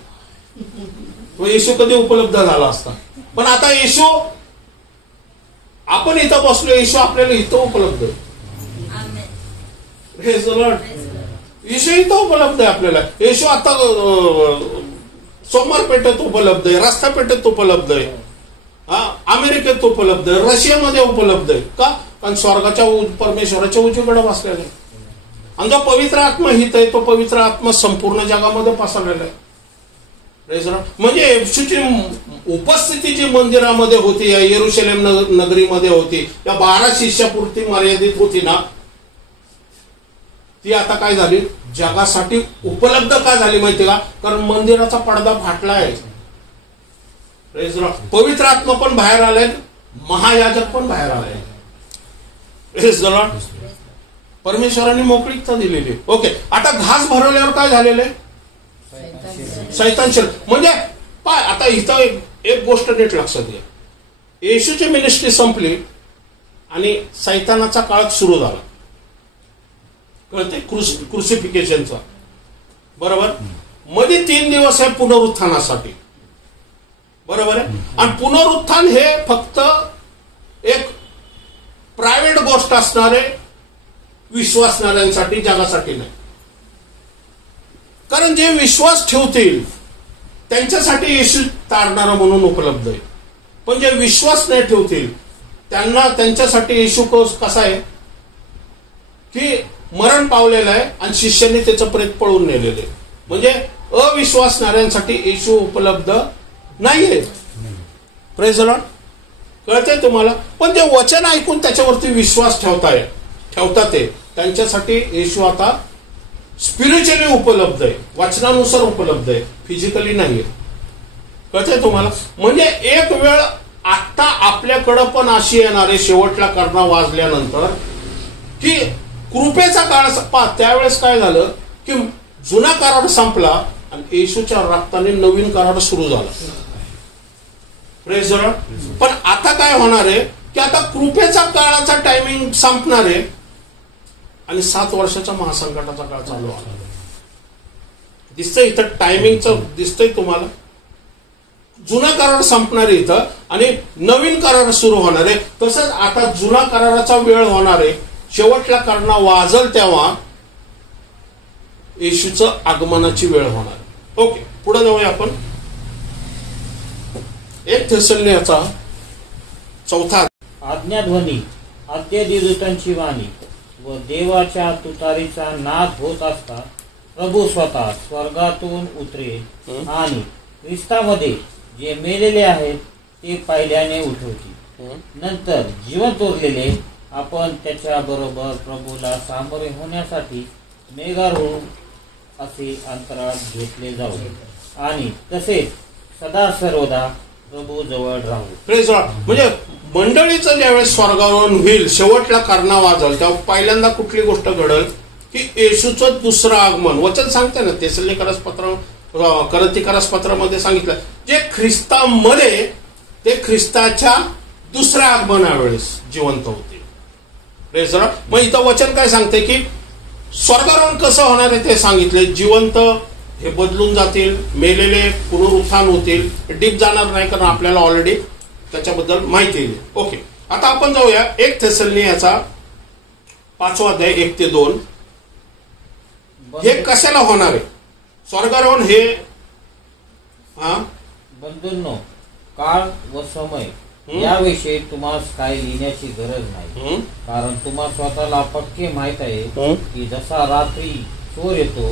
मग येशू कधी उपलब्ध झाला असता. पण आता येशू, आपण इथं बसलो, येशू आपल्याला इथं उपलब्ध आहे. येशू इथं उपलब्ध आहे आपल्याला. येशू आता सोमवार पेठेत उपलब्ध आहे, रस्ता पेठेत उपलब्ध आहे, अमेरिकेत उपलब्ध आहे, रशियामध्ये उपलब्ध आहे. का? कारण स्वर्गाच्या परमेश्वराच्या उजवीकडे बसलेला आहे. आणि जो पवित्र आत्मा हित आहे, तो पवित्र आत्मा संपूर्ण जगामध्ये पसरलेला आहे. म्हणजे येशूची उपस्थिती जी मंदिरामध्ये होती, या येरुशलेम नगरीमध्ये होती, या 12 शिष्यापुरती मर्यादित होती ना, ती आता काय झाली, जगासाठी उपलब्ध का झाली माहिती का? कारण मंदिराचा पडदा फाटलाय. पवित्र आत्मा पण बाहेर आलाय, महायाजक पण बाहेर आलाय. परमेश्वराने मोकळीकता दिलेली. ओके, आता घास भरवल्यावर काय झालेलं आहे? सैतान शिर. म्हणजे आता इथं एक गोष्ट नीट लक्षात घ्या, येशूची मिनिस्ट्री संपली आणि सैतानाचा काळ सुरू झाला, कळते, क्रुसिफिकेशनचा, बरोबर. मध्ये 3 दिवस आहे पुनरुत्थानासाठी, बरोबर आहे. आणि पुनरुत्थान हे फक्त एक प्रायव्हेट गोष्ट असणारे विश्वासणाऱ्यांसाठी, जगासाठी नाही. कारण जे विश्वास ठेवतील त्यांच्यासाठी येशू तारणारा म्हणून उपलब्ध आहे. पण जे विश्वास नाही ठेवतील त्यांच्यासाठी येशू कसा आहे की मरण पावलेला आहे आणि शिष्यांनी त्याचं प्रेत पळून नेलेलं आहे. म्हणजे अविश्वासणाऱ्यांसाठी येशू उपलब्ध नाहीये. Praise the Lord. कळतंय तुम्हाला. पण जे वचन ऐकून त्याच्यावरती विश्वास ठेवतात त्यांच्यासाठी येशू आता स्पिरिच्युअली उपलब्ध आहे, वचनानुसार उपलब्ध आहे, फिजिकली नाहीये. कळतंय तुम्हाला. म्हणजे एक वेळ आता आपल्याकडं पण अशी येणार आहे शेवटला करणा वाजल्यानंतर की कृपेचा काळ त्यावेळेस काय झालं की जुना करार संपला आणि येशूच्या रक्ताने नवीन करार सुरू झाला. Praise the Lord. पण आता काय होणार आहे की आता कृपेचा काळाचा टायमिंग संपणार आहे आणि 7 वर्षाचा महासंकटाचा काळ चालू होणार. दिसतंय इथं टायमिंगचं, दिसतंय तुम्हाला. जुना करार संपणार आहे इथं आणि नवीन करार सुरू होणार आहे. तसंच आता जुना कराराचा वेळ होणार आहे, शेवटला करणा वाजल तेव्हा येशूचं आगमनाची वेळ होणार. ओके, पुढे जाऊया आपण. 1 थेसलोनिकचा 4 आज्ञाध्वनी, अद्यदिवसांची वाणी व देवाच्या तुतारीचा नाद होत असता प्रभू स्वतः स्वर्गातून उतरेल आणि ख्रिस्तामध्ये जे मेलेले आहेत ते पहिल्याने उठवतील. नंतर जिवंत उरलेले आपण त्याच्या बरोबर प्रभूला सामोरे होण्यासाठी मेघारूढ असे अंतरात घेतले जाऊ आणि तसेच सदा सर्वदा प्रभू जवळ राहू. Praise the Lord. म्हणजे मंडळीचं ज्यावेळेस स्वर्गारोहण होईल, शेवटला करणा वाजल, तेव्हा पहिल्यांदा कुठली गोष्ट घडल की येशूचं दुसरं आगमन. वचन सांगते ना, करंथीकरास पत्रामध्ये सांगितलं, जे ख्रिस्तामध्ये ते ख्रिस्ताच्या दुसऱ्या आगमनावेळेस जिवंत होते. Praise the Lord. मग इथं वचन काय सांगते की स्वर्गारोहण कसं होणार आहे ते सांगितले. जिवंत हे बदलून जातील, मेलेले पुनरुत्थान होतील. डीप जाणार नाही कारण आपल्याला ऑलरेडी त्याच्याबद्दल माहिती आहे. ओके, आता आपण जाऊया 1 थेसलोनिकचा 5 अध्याय 1 ते 2. हे कशाला होणार आहे स्वर्गारोहण हे? बंधूंनो, काळ व समय याविषयी तुम्हाला काही लिहिण्याची गरज नाही, कारण तुम्हा स्वतःला पक्के माहित आहे की जसा रात्री चोर येतो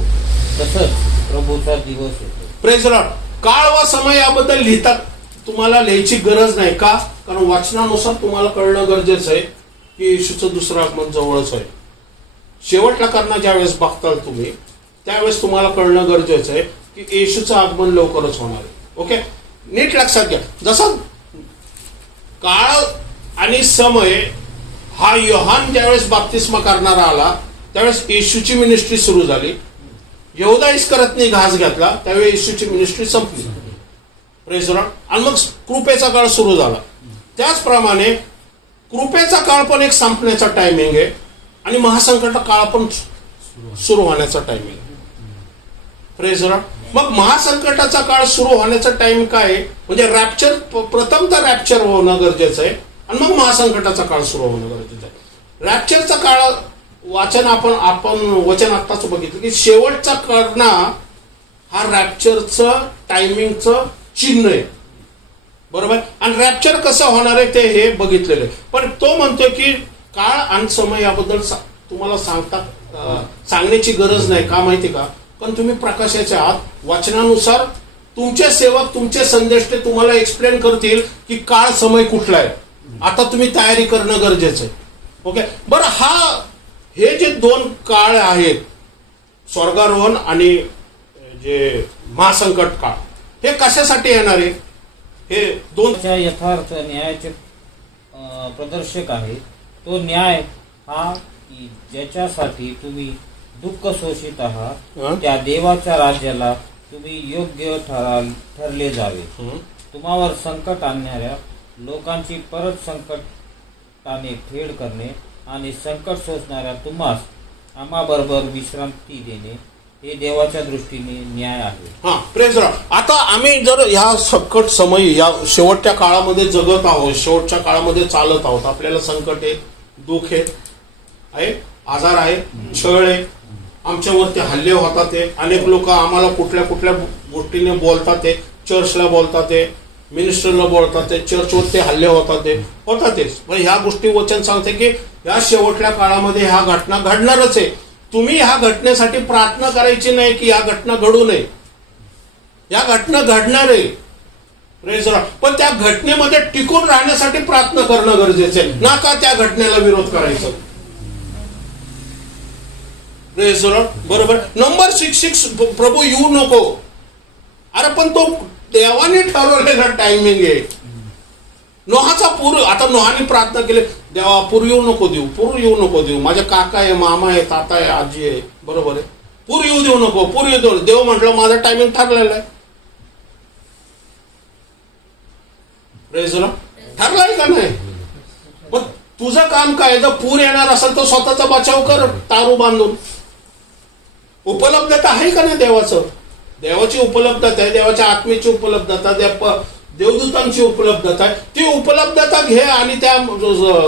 तसंच प्रभूचा दिवस येतो. Praise the Lord. काळ व समय याबद्दल लिहितात तुम्हाला लिहायची गरज नाही. का? कारण वाचनानुसार तुम्हाला कळणं गरजेचं आहे की येशूचं दुसरं आगमन जवळच आहे. शेवटला करणा ज्यावेळेस बघताल तुम्ही त्यावेळेस तुम्हाला कळणं गरजेचं आहे की येशूचं आगमन लवकरच होणार आहे. ओके, नीट लक्षात घ्या. जसं काळ आणि समय हा योहान ज्यावेळेस बाप्तिस्मा करणारा आला त्यावेळेस येशूची मिनिस्ट्री सुरू झाली. यहुदा इस्करियोतने घास घातला त्यावेळी येशूची मिनिस्ट्री संपली. Praise the lord. आणि मग कृपेचा काळ सुरू झाला. त्याचप्रमाणे कृपेचा काळ पण एक संपण्याचा टायमिंग आहे आणि महासंकट काळ पण सुरू होण्याचा टायमिंग आहे. Praise the Lord. मग महासंकटाचा काळ सुरू होण्याचा टाइम काय आहे? म्हणजे रॅप्चर, प्रथमतः रॅप्चर होणं गरजेचं आहे आणि मग महासंकटाचा काळ सुरू होणं गरजेचं आहे. रॅप्चरचा काळ आपण वचन आत्ताच बघितलं की शेवटचा करणा हा रॅप्चरचं टायमिंगचं चिन्ह आहे. बरोबर. आणि रॅप्चर कसं होणार आहे ते हे बघितलेलं आहे. पण तो म्हणतोय की काळ आणि समय याबद्दल तुम्हाला सांगण्याची गरज नाही. का माहिती का? पण तुम्ही प्रकाशाचे आहात. वचनानुसार तुमचे सेवक, तुमचे संदेष्टे तुम्हाला एक्सप्लेन करतील की काळ समय कुठला आहे. आता तुम्ही तयारी करणं गरजेचं आहे. ओके, बरं. हे जे 2 काळ आहेत, स्वर्गारोहण आणि जे महासंकट काळ, हे कशासाठी येणार आहे? हे 2 यथार्थ न्यायाचे प्रदर्शक आहे. तो न्याय हा की ज्याच्यासाठी तुम्ही दुःख शोषित आहात त्या देवाच्या राज्याला तुम्ही योग्य ठरले जावे. तुम्हावर संकट आणणाऱ्या लोकांची परत संकटाने फेड करणे आणि संकट सोसणाऱ्या तुम्हास आम्हाबरोबर विश्रांती देणे हे देवाच्या दृष्टीने न्याय आहे. हा, प्रेज लॉर्ड. आता आम्ही जर ह्या संकट समयी या शेवटच्या काळामध्ये जगत आहोत, शेवटच्या काळामध्ये चालत आहोत, आपल्याला संकट आहे, दुःख आहे, आजार आहे, छळ आहे, आमच्यावरती हल्ले होतात, अनेक लोक आम्हाला कुठल्या कुठल्या गोष्टीने बोलतात, चर्चला बोलतात, मिनिस्टरला बोलतात, चर्चवरती हल्ले होतातच. ह्या गोष्टी वचन सांगते की या शेवटच्या काळामध्ये ह्या घटना घडणारच आहे. तुम्ही ह्या घटनेसाठी प्रार्थना करायची नाही की या घटना घडू नये. या घटना घडणार आहे, प्रेज लॉर्ड. पण त्या घटनेमध्ये टिकून राहण्यासाठी प्रार्थना करणं गरजेचं आहे, ना का त्या घटनेला विरोध करायचा. Praise Lord. बरोबर. नंबर 66 प्रभू येऊ नको. अरे पण तो देवाने ठरवलेला टायमिंग आहे. नोहाचा पूर, आता नोहाने प्रार्थना केली, देवा पूर येऊ नको देऊ, पूर येऊ नको देऊ, माझे काका आहे, मामा आहे, ताता आहे, आजी आहे, बरोबर आहे, पूर येऊ देऊ नको, पूर येऊ देऊ. देव म्हटलं माझा टायमिंग ठरलेला आहे. Praise Lord. ठरलाय का नाही. मग तुझं काम काय, जर पूर येणार असेल तर स्वतःचा बचाव कर, तारू बांधून. उपलब्धता आहे का नाही देवाचं. देवाची उपलब्धता आहे, देवाच्या आत्मेची उपलब्धता, देवदूतांची उपलब्धता आहे. ती उपलब्धता घे आणि त्या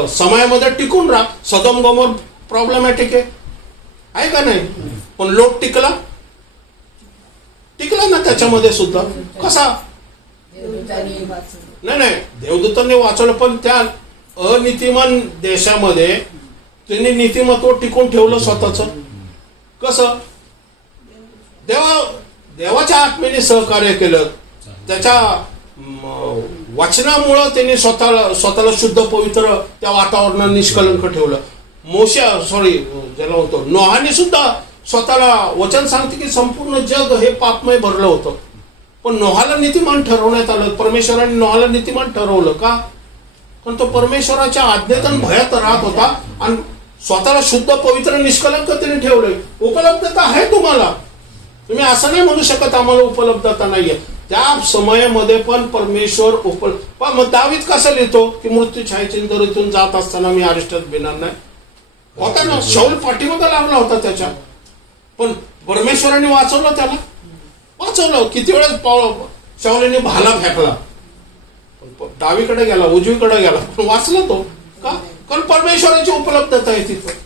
समयामध्ये टिकून राहा. सदोम गोमोर प्रॉब्लेमॅटिक आहे का नाही. पण लोट टिकला ना त्याच्यामध्ये सुद्धा. कसा. नाही, देवदूतांनी वाचवलं, पण त्या अनीतिमान देशामध्ये त्यांनी नीतिमत्व टिकून ठेवलं स्वतःच. कसं. देवाच्या आत्मेने सहकार्य केलं, त्याच्या वचनामुळं त्यांनी स्वतःला शुद्ध पवित्र त्या वातावरणात निष्कलंक ठेवलं. ज्याला होतो नोहाने सुद्धा स्वतःला वचन सांगते की संपूर्ण जग हे पापमय भरलं होतं, पण नोहाला नीतिमान ठरवण्यात आलं. परमेश्वराने नोहाला नीतिमान ठरवलं का. पण तो परमेश्वराच्या आज्ञेतून भयात राहत होता आणि स्वतःला शुद्ध पवित्र निष्कलंक त्याने ठेवलंय. उपलब्धता आहे तुम्हाला. तुम्ही असं नाही म्हणू शकत आम्हाला उपलब्धता नाहीये. त्या समयामध्ये पण परमेश्वर मग दावीद कसं लिहितो की मृत्यू छायचिंतरीतून जात असताना मी अरिष्टात भिणार नाही. होता ना, शौल पाठीमागे लागला होता त्याच्या, पण परमेश्वराने वाचवलं त्याला. वाचवलं. किती वेळेस शौलीने भाला फेकला, डावीकडे गेला, उजवीकडे गेला, पण वाचला तो. का. कारण परमेश्वराची उपलब्धता आहे तिथं.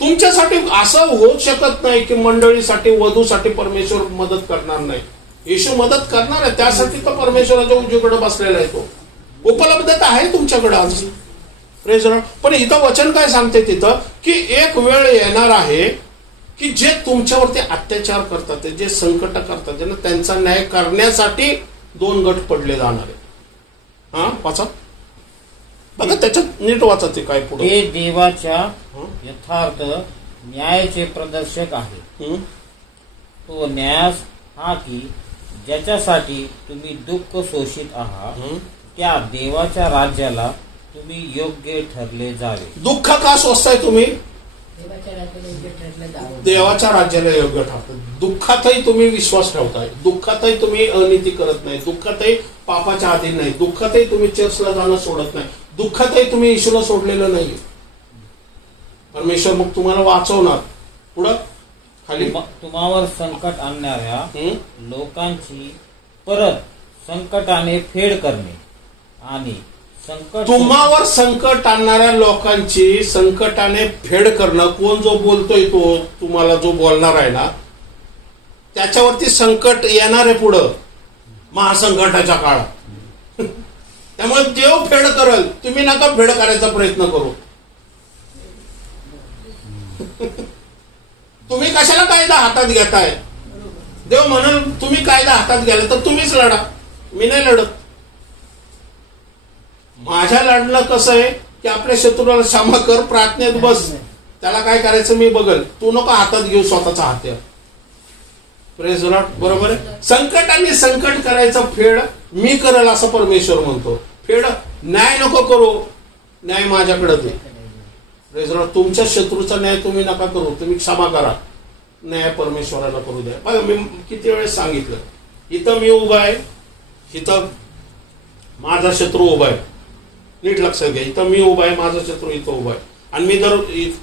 तुमच्यासाठी असं होऊ शकत नाही की मंडळीसाठी, वधूसाठी परमेश्वर मदत करणार नाही. येशू मदत करणार आहे, त्यासाठी तो परमेश्वराच्या उजवीकडे बसलेला आहे. तो उपलब्धता आहे तुमच्याकडे आज. Praise Lord. पण इथं वचन काय सांगते तिथं की एक वेळ येणार आहे की जे तुमच्यावरती अत्याचार करतात, जे संकट करतात, ज्यांना त्यांचा न्याय करण्यासाठी दोन गट पडले जाणार आहे. हा वाचा बघा, त्याच्यात नीट वाचा ते काय पुढे. हे देवाच्या यथार्थ न्यायाचे प्रदर्शक आहे. तो न्याय हा की ज्याच्यासाठी तुम्ही दुःख शोषित आहात त्या देवाच्या राज्याला तुम्ही योग्य ठरले जावे. दुःख का सोसताय तुम्ही. देवाच्या राज्याला योग्य ठरतात. दुःखातही तुम्ही विश्वास ठेवताय, दुःखातही तुम्ही अनिती करत नाही, दुःखातही पापाच्या अधीन नाही, दुःखातही तुम्ही चर्चला जाणं सोडत नाही, दुःखातही तुम्ही येशूला सोडलेलं नाही. परमेश्वर मग तुम्हाला वाचवणार. पुढं खाली. तुम्हावर संकट आणणाऱ्या लोकांची परत संकटाने फेड करणे आणि संकट. तुम्हावर संकट आणणाऱ्या लोकांची संकटाने फेड करणं. कोण जो बोलतोय तो, तुम्हाला जो बोलणार आहे ना, त्याच्यावरती संकट येणार आहे पुढं महासंकटाच्या काळात. त्यामुळे देव फेड करल, तुम्ही नका फेड करायचा प्रयत्न करू. तुम्ही कशाला कायदा हातात घेताय. देव म्हणाल तुम्ही कायदा हातात घ्याल तर तुम्हीच लढा, मी नाही लढत. माझ्या लढणं कसं आहे की आपल्या शत्रूला क्षमा कर, प्रार्थनेत बस, त्याला काय करायचं मी बघल, तू नको हातात घेऊ स्वतःचा हात्यार. Praise Lord. बरोबर आहे. संकटाने संकट करायचं फेड मी करल असं परमेश्वर म्हणतो. फेड न्याय नको करू, न्याय माझ्याकडे दे. Praise Lord. तुमच्या शत्रूचा न्याय तुम्ही नका करू, तुम्ही क्षमा करा, न्याय परमेश्वराला करू द्या. बघा मी किती वेळेस सांगितलं इथं मी उभा आहे, इथं माझा शत्रू उभा आहे. नीट लक्षात घ्या, इथं मी उभा आहे, माझा शत्रू इथं उभा आहे. आणि मी जर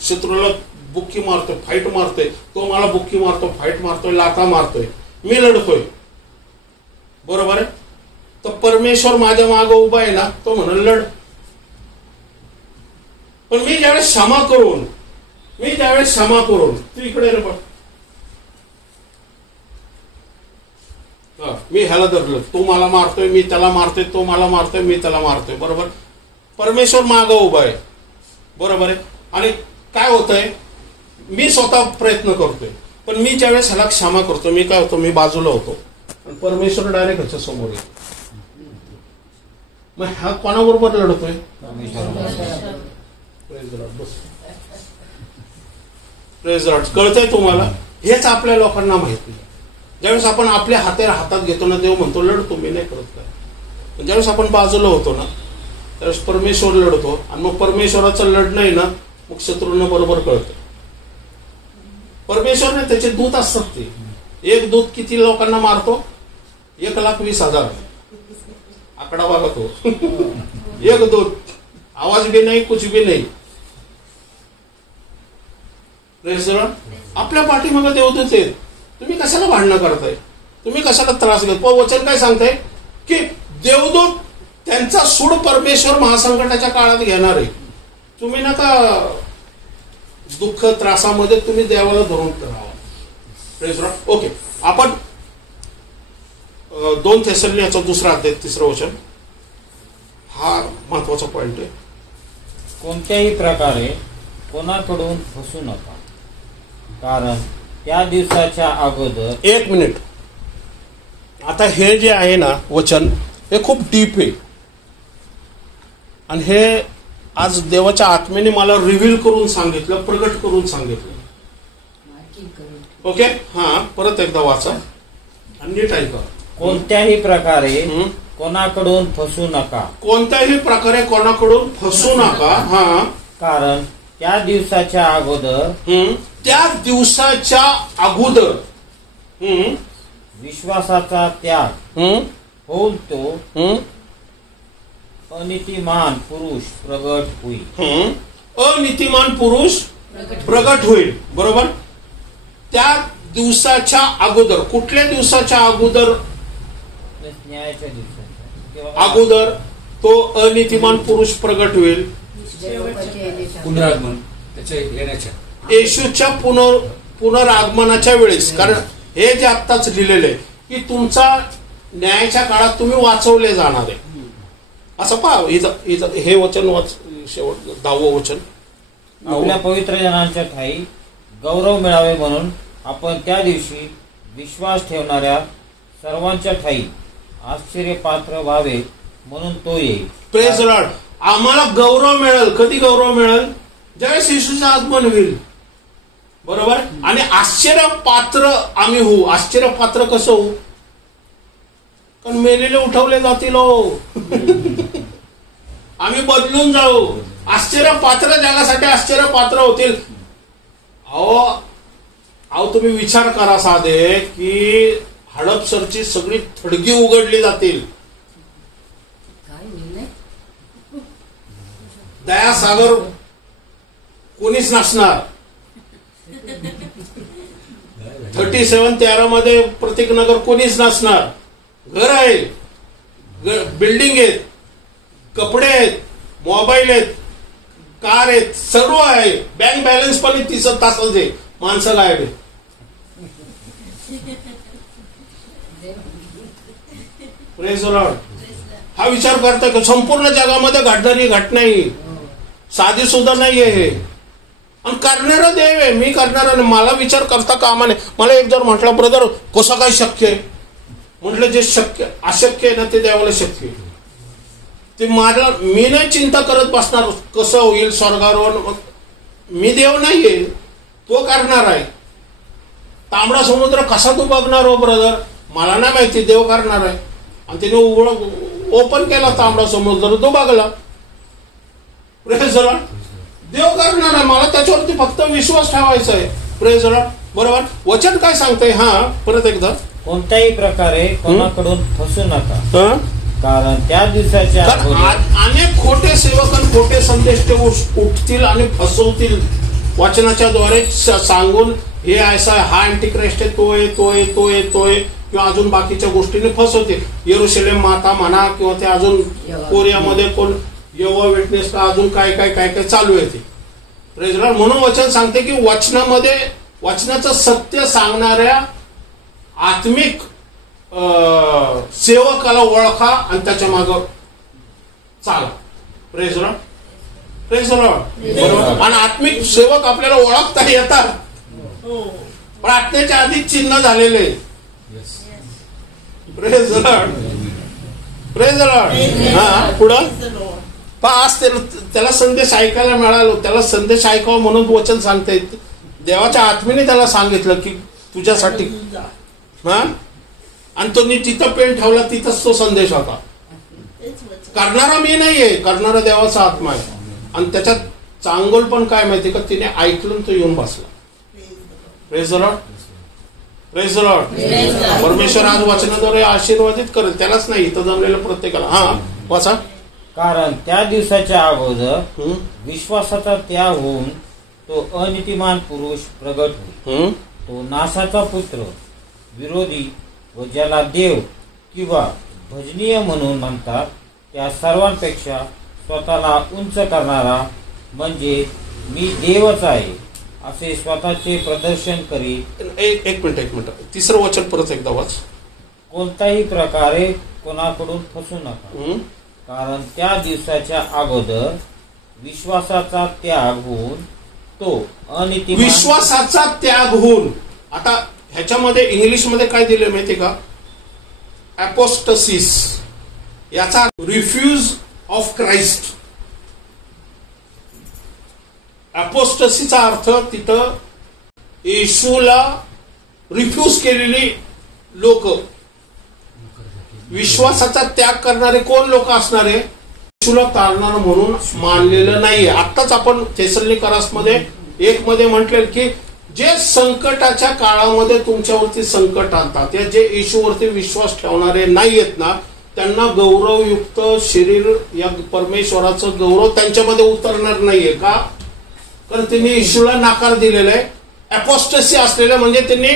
शत्रूला बुक्की मारतोय, फाईट मारतोय, तो मला बुक्की मारतो, फाईट मारतोय, लाथा मारतोय, मी लढतोय, बरोबर आहे. तर परमेश्वर माझ्या मागं उभा आहे ना, तो म्हणून लढ. पण मी ज्यावेळेस क्षमा करून तू इकडे रे, पण मी ह्याला धरलं, तू मला मारतोय, मी त्याला मारतोय, तो मला मारतोय, मी त्याला मारतोय, बरोबर. परमेश्वर मागं उभा आहे, बरोबर आहे. आणि काय होतंय, मी स्वतः प्रयत्न करतोय, पण मी ज्यावेळेस ह्याला क्षमा करतो, मी काय होतो, मी बाजूला होतो आणि परमेश्वर डायरेक्ट ह्याच्या समोर येतो. मग हा कोणाबरोबर लढतोय? Praise Lord. कळतंय तुम्हाला? हेच आपल्या लोकांना माहित नाही. ज्यावेळेस आपण आपल्या हातात घेतो ना, देव म्हणतो लढतो, मी नाही करत काय. पण ज्यावेळेस आपण बाजूला होतो ना, त्यावेळेस परमेश्वर लढतो. आणि मग परमेश्वराचं लढणं आहे ना, मग शत्रूंना बरोबर कळतं. परमेश्वरने त्याचे दूत असतात, ते एक दूत किती लोकांना मारतो? 1,20,000. आकडा बघा तो. एक दूत, आवाज भी नाही, कुछ भी नाही. आपल्या पाठीमागे देवदूत आहेत. तुम्ही कशाला भांडणं करताय? तुम्ही कशाला त्रास घेत? वचन काय सांगताय की देवदूत त्यांचा सूड परमेश्वर महासंकटाच्या काळात घेणार आहे. तुम्ही नका दुःख त्रासामध्ये तुम्ही देवाला धरून राहा. ओके, आपण 2 थेसलोनिकचा 2 अध्याय 3 वचन, हा महत्वाचा पॉइंट आहे. कोणत्याही प्रकारे कोणाकडून फसू नका, कारण त्या दिवसाच्या अगोदर. 1 मिनिट. आता हे जे आहे ना वचन, हे खूप डीप आहे. आणि हे आज देवाच्या आत्म्याने मला रिव्हील करून सांगितलं, प्रगट करून सांगितलं. ओके, हा परत एकदा वाचा आणि नीट ऐका. कोणत्याही प्रकारे कोणाकडून फसू नका. कोणत्याही प्रकारे कोणाकडून फसू नका. हा, कारण त्या दिवसाच्या अगोदर. त्या दिवसाच्या अगोदर विश्वासाचा त्याग होऊन तो अनीतिमान पुरुष प्रगट होईल. अनीतिमान पुरुष प्रगट होईल, बरोबर. त्या दिवसाच्या अगोदर. कुठल्या दिवसाच्या अगोदर? न्यायाच्या दिवसाच्या अगोदर तो अनीतिमान पुरुष प्रगट होईल. पुनरागमन त्याच्या येण्याच्या, येशूच्या पुनरागमनाच्या वेळेस. कारण हे जे आत्ताच लिहिलेलं आहे की तुमचा न्यायाच्या काळात तुम्ही वाचवले जाणार आहे. असं पहा, हे वचन वाच, शेवट 10वं वचन. आपल्या पवित्र जनांच्या ठाई गौरव मिळावे म्हणून आपण त्या दिवशी विश्वास ठेवणाऱ्या सर्वांच्या ठाई आश्चर्यपात्र व्हावे म्हणून तो येईल. Praise Lord. आम्हाला गौरव मिळेल. कधी गौरव मिळेल? ज्यावेळेस येशूचं आगमन होईल, बरोबर. आणि आश्चर्यपात्र आम्ही होऊ. आश्चर्यपात्र कसं होऊ? कारण मेलेले उठवले जातील. आम्ही बदलून जाऊ. आश्चर्यपात्र जगासाठी आश्चर्यपात्र होतील. अहो तुम्ही विचार करा साधे की हडपसरची सगळी थडगी उघडली जातील. दयासागर कोणीच नसणार. 37-13 मध्ये प्रतीक नगर कोणीच नसणार. घर आहे, बिल्डिंग आहेत, कपडे आहेत, मोबाईल आहेत, कार आहेत, सर्व आहे. बँक बॅलन्स पण 30 तासच आहे. माणसं गायब आहे. Praise the Lord. हा विचार करता की संपूर्ण जगामध्ये घडणारी घटना ही साधी सुद्धा नाहीये हे. आणि करणारा देव आहे. मी करणारा नाही. मला विचार करता कामा नाही. मला एक जर म्हटलं ब्रदर कसं काय शक्य आहे, म्हटलं जे शक्य अशक्य आहे ना ते देवाला शक्य आहे. ते मी नाही चिंता करत बसणार कसं होईल स्वर्गारोहण. मी देव नाहीये, तो करणार आहे. तांबडा समुद्र कसा तू बघणार हो ब्रदर? मला नाही माहिती. देव करणार आहे. आणि त्याने ओपन केला तांबडा समुद्र, तो बघला. Praise the lord. देव करणार आहे. मला त्याच्यावरती फक्त विश्वास ठेवायचा आहे. Praise the lord. बरोबर. वचन काय सांगतंय? हा परत एकदा. कोणत्याही प्रकारे कोणाकडून फसू नका, हं? कारण त्या दिवसाच्या कारण अगोदर अनेक खोटे सेवक आणि खोटे संदेश ते उठतील आणि फसवतील वचनाच्या द्वारे सांगून हे असा हा अँटिक्राइस्ट आहे, तो आहे, तो आहे, तो आहे, तो आहे, किंवा अजून बाकीच्या गोष्टीने फसवते. येरुशलेम माता म्हणा किंवा ते अजून कोरियामध्ये कोण यहोवा विटनेस का अजून काय काय काय काय चालू आहे ते. Praise the Lord. म्हणून वचन सांगते की वचनामध्ये वचनाचं सत्य सांगणाऱ्या आत्मिक सेवकाला ओळखा आणि त्याच्या माग चाला. Praise the Lord. Praise the lord. बरोबर. आणि आत्मिक सेवक आपल्याला ओळखता येतात, पण आत्म्याच्या आधी चिन्ह झालेले. Praise the Lord. Praise the Lord. हा पुढं आज त्याला संदेश ऐकायला मिळालो, त्याला संदेश ऐकावा म्हणून वचन सांगते. देवाच्या आत्म्याने त्याला सांगितलं की तुझ्यासाठी, हा, आणि तो जिथं पेन ठेवला तिथंच तो संदेश होता. करणारा मी नाहीये, करणारा देवाचा आत्मा आहे. आणि त्याच्यात चांगल पण काय माहिती का, तिने ऐकलं तो येऊन बसला. Praise the Lord. Praise the Lord. परमेश्वर आज वचनाद्वारे आशीर्वादित करेल, त्यालाच नाही इथं जमलेलं प्रत्येकाला. हा वाचा. कारण त्या दिवसाच्या अगोदर विश्वासाचा त्याग होऊन तो अनितिमान पुरुष प्रगट होईल, तो नाशाचा पुत्र, विरोधी व ज्याला देव किंवा भजनीय म्हणून म्हणतात त्या सर्वांपेक्षा स्वतःला उंच करणारा, म्हणजे मी देवच आहे असे स्वतःचे प्रदर्शन करी. एक मिनिट तिसरं वचन परत एकदा वाच. कोणत्याही प्रकारे कोणाकडून फसू नका, कारण त्या दिवसाच्या अगोदर विश्वासाचा त्याग होऊन तो अनितिमान. विश्वासाचा त्याग होऊन. आता ह्याच्यामध्ये इंग्लिशमध्ये काय दिले माहिती का, अपोस्टसिस, याचा रिफ्यूज ऑफ क्राइस्ट. अपोस्टसीचा अर्थ तिथं येशूला रिफ्यूज केलेली लोक. विश्वासाचा त्याग करणारे कोण लोक असणारे, येशूला तारणार म्हणून मानलेलं नाहीये. आत्ताच आपण थेसलोनिकरासमध्ये 1 मध्ये म्हटले की जे संकटाच्या काळामध्ये तुमच्यावरती संकट आणतात, या जे येशूवरती विश्वास ठेवणारे नाहीयेत ना, त्यांना गौरवयुक्त शरीर, या परमेश्वराचं गौरव त्यांच्यामध्ये उतरणार नाहीये. का? कारण त्यांनी येशूला नकार दिलेला आहे. अपोस्टसी असलेलं म्हणजे त्यांनी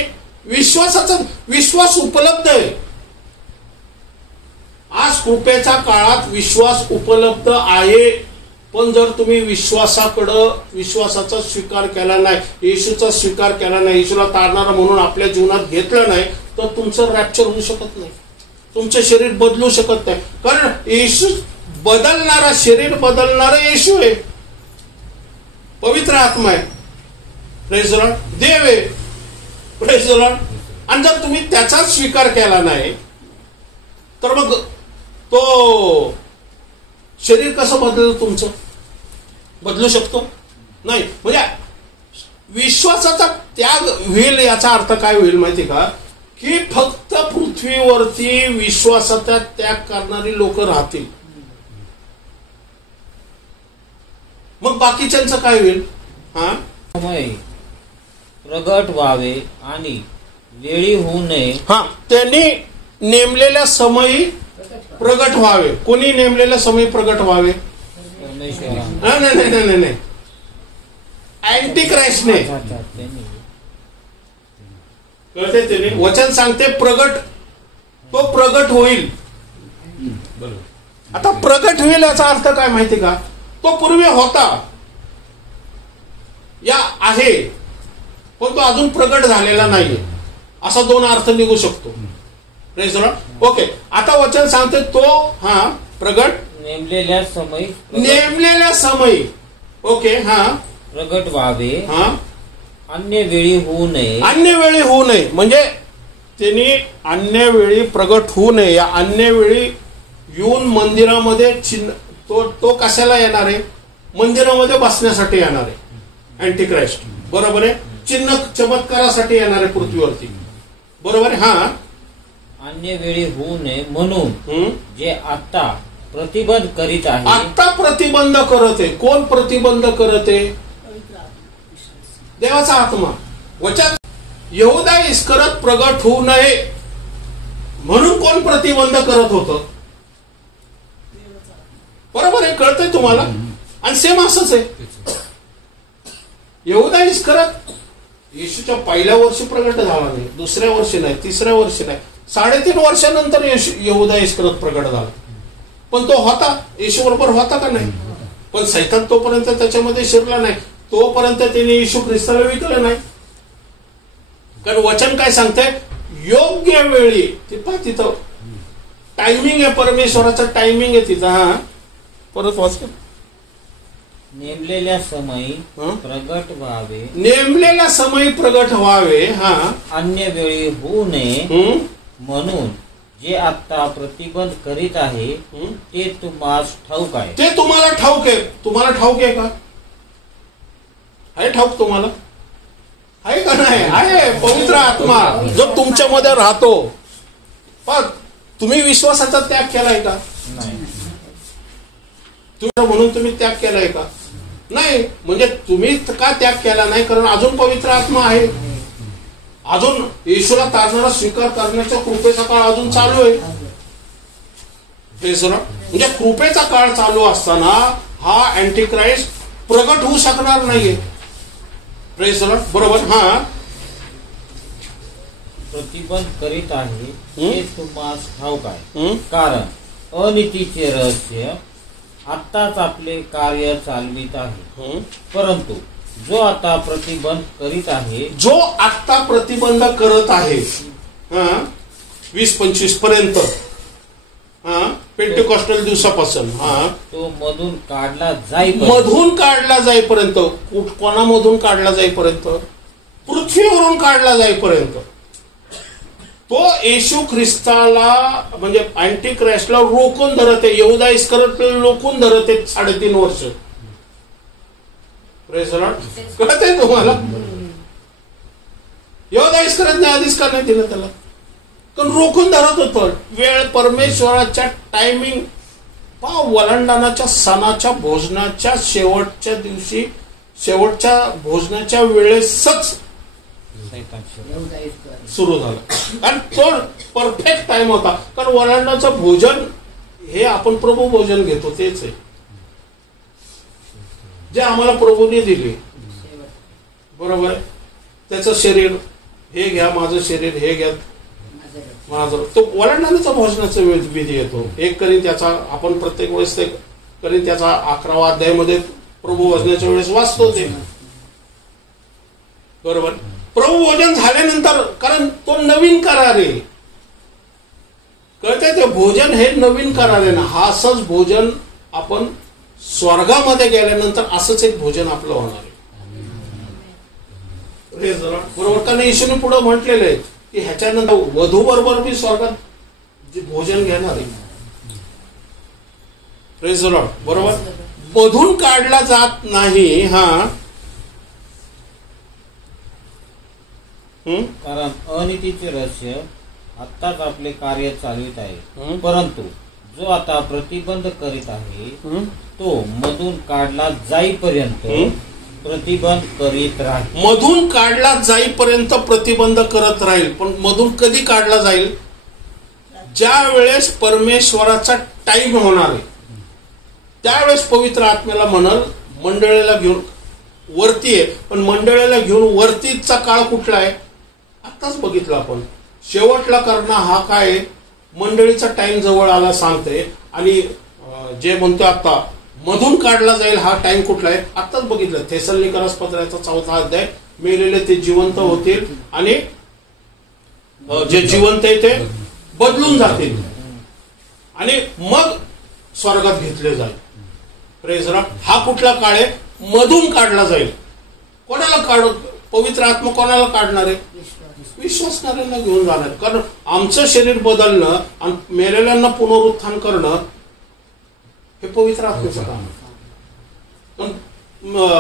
विश्वास उपलब्ध आहे. आज कृपेच्या काळात विश्वास उपलब्ध आहे, पण जर तुम्ही विश्वासाचा स्वीकार केला नाही, येशूचा स्वीकार केला नाही, येशूला तारणारा म्हणून आपल्या जीवनात घेतलं नाही, तर तुमचं रॅप्चर होऊ शकत नाही, तुमचं शरीर बदलू शकत नाही. कारण येशू बदलणारा, शरीर बदलणारा येशू आहे, पवित्र आत्मा आहे. Praise the lord. देव आहे. Praise the lord. आणि जर तुम्ही त्याचाच स्वीकार केला नाही तर मग तो शरीर कसं बदललं, तुमचं बदलू शकतो नाही. म्हणजे विश्वासाचा त्याग होईल याचा अर्थ काय होईल माहिती का, की फक्त पृथ्वीवरती विश्वासाचा त्याग करणारी लोक राहतील. मग बाकीच्यांचं काय होईल. हा समय प्रगट व्हावे आणि वेळी होऊ नये. हा, त्यांनी नेमलेल्या समयी प्रगट व्हावे. कोणी नेमलेल्या समयी प्रगट व्हावे? नाही, अँटिक्राइस्टने. कळते त्याने वचन सांगते प्रगट, तो प्रगट होईल. आता प्रगट होईल याचा अर्थ काय माहिती का, तो पूर्वी होता, या आहे, पण तो अजून प्रगट झालेला नाहीये, असा 2 अर्थ निघू शकतो. Praise the Lord. ओके. आता वचन सांगते तो प्रगट नेमलेल्या समयी. ओके. प्रगट व्हावे. अन्य वेळी होऊ नये. अन्य वेळी होऊ नये म्हणजे त्यांनी अन्य वेळी प्रगट होऊ नये. या अन्य वेळी येऊन मंदिरामध्ये तो कशाला येणार आहे, मंदिरामध्ये बसण्यासाठी येणार आहे अँटिक्राइस्ट. बरोबर आहे. चिन्ह चमत्कारासाठी येणार आहे पृथ्वीवरती. बरोबर आहे. अन्य वेळी होऊ नये म्हणून जे आता प्रतिबंध करीत आहे. आता प्रतिबंध करत आहे. कोण प्रतिबंध करत आहे? देवाचा आत्मा. वचन यहूदा इस्करियोत प्रगट होऊ नये म्हणून कोण प्रतिबंध करत होतं? बरोबर आहे, कळतंय तुम्हाला? आणि सेम असंच आहे, यहूदा इस्करियोत येशूच्या पहिल्या वर्षी प्रगट झाला नाही, दुसऱ्या वर्षी नाही, तिसऱ्या वर्षी नाही, 3.5 वर्षानंतर यहूदा इस्करियोत प्रगट झाला. पण तो होता, येशू बरोबर होता का नाही? पण सैतान तोपर्यंत त्याच्यामध्ये शिरला नाही, तोपर्यंत त्याने येशू ख्रिस्ताला विकलं नाही. कारण वचन काय सांगतंय? योग्य वेळी, तिथं टायमिंग आहे, परमेश्वराचा टायमिंग आहे तिथं. हा, परत वाच. नेमलेल्या समयी प्रगट व्हावे, नेमलेल्या समयी प्रगट व्हावे, हा, अन्य वेळी होऊ नये म्हणून जे आता प्रतिबंध करीत आहे ते तुम्हास ठाऊक आहे. ते तुम्हाला ठाऊक आहे. तुम्हाला ठाऊक आहे का? आहे ठाऊक तुम्हाला? आहे का नाही? आहे. पवित्र आत्मा जो तुमच्यामध्ये राहतो. पण तुम्ही विश्वासाचा त्याग केलाय का? नाही. म्हणून तुम्ही त्याग केलाय का? नाही. म्हणजे तुम्ही का त्याग केला नाही? कारण अजून पवित्र आत्मा आहे, अजून येशूला तारणारा स्वीकार करण्याच्या कृपेचा काळ अजून चालू आहे. म्हणजे कृपेचा काळ चालू असताना हा अँटी क्राइस्ट प्रगट होऊ शकणार नाहीये. बरोबर. हा, प्रतिबंध करीत आहे हे तुम्हास ठाऊक आहे, कारण अनितीचे रहस्य आत्ताच आपले कार्य चालवित आहे. परंतु जो आता प्रतिबंध करीत आहे, जो आता प्रतिबंध करत आहे 20-25 पर्यंत, पेंटिकॉस्टल दिवसापासून, तो मधून काढला जाईपर्यंत. कोणामधून काढला जाईपर्यंत? पृथ्वीवरून काढला जाईपर्यंत. तो येशू ख्रिस्ताला म्हणजे अँटी क्राइस्टला रोखून धरत आहे. यहूदा इस्करियोत रोखून धरत आहे 3.5 वर्ष. कळत आहे तुम्हाला? यहूदा इस्करियोतने आधीच का नाही दिलं त्याला? कारण रोखून धरत होतं. वेळ, परमेश्वराच्या टायमिंग, वलांडणाच्या सणाच्या भोजनाच्या शेवटच्या दिवशी, शेवटच्या भोजनाच्या वेळेसच सुरू झाला. आणि तो परफेक्ट टाइम होता. कारण वलांडाचं भोजन हे आपण प्रभू भोजन घेतो तेच आहे जे आम्हाला प्रभूने दिले. बरोबर. त्याचं शरीर हे घ्या, माझं शरीर हे घ्या माझं. तो वलांडणाचा भोजनाचा विधी येतो. 1 कोरिंथ्याचा आपण प्रत्येक वेळेस ते कोरिंथ्याचा 11वा अध्यायामध्ये प्रभू भोजनाच्या वेळेस वाचतो ते. बरोबर. प्रभू भोजन झाल्यानंतर, कारण तो नवीन करार आहे, कळतंय? ते भोजन हे नवीन करार आहे ना. हा असंच भोजन आपण स्वर्गामध्ये गेल्यानंतर असंच एक भोजन आपलं होणार आहे. बरोबर. कारण येशूने पुढे म्हटलेलं आहे की ह्याच्यानंतर वधू बरोबर मी स्वर्गात जे भोजन घेणार आहे. Praise the lord. बरोबर. मधून काढला जात नाही. कारण अनितीचे रहस्य आत्ताच आपले कार्य चालवित आहे. परंतु जो आता प्रतिबंध करीत आहे तो मधून काढला जाईपर्यंत प्रतिबंध करीत राहील. मधून काढला जाईपर्यंत प्रतिबंध करत राहील. पण मधून कधी काढला जाईल? ज्या वेळेस परमेश्वराचा टाइम होणार आहे त्यावेळेस पवित्र आत्म्याला म्हणाल मंडळीला घेऊन वरती आहे. पण मंडळीला घेऊन वरतीचा काळ कुठला आहे? आताच बघितलं आपण. शेवटला करणं हा काय? मंडळीचा टाइम जवळ आला सांगते. आणि जे म्हणतो आता मधून काढला जाईल हा टाइम कुठला आहे? आताच बघितलं. थेसलोनिकरास पत्राचा 4था अध्याय. मेलेले ते जिवंत होतील आणि जे जिवंत आहे ते बदलून जातील आणि मग स्वर्गात घेतले जाईल. Praise the Lord. हा कुठला काळ आहे? मधून काढला जाईल. कोणाला काढ? पवित्र आत्मा कोणाला काढणार आहे? विश्वासणाऱ्यांना घेऊन जाणार. कारण आमचं शरीर बदलणं आणि मेलेल्यांना पुनरुत्थान करणं हे पवित्र आत्म्याचं काम आहे.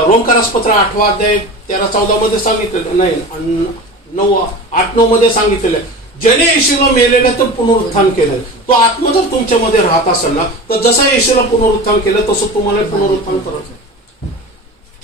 रोमकारास पत्र 8वा अध्याय 13-14 मध्ये सांगितलेलं नाही, 8-9 मध्ये सांगितलेलं आहे. ज्याने येशूला मेलेल्यातून पुनरुत्थान केलं तो आत्मा जर तुमच्यामध्ये राहत असेल ना तर जसं येशूला पुनरुत्थान केलं तसं तुम्हाला पुनरुत्थान करायचं.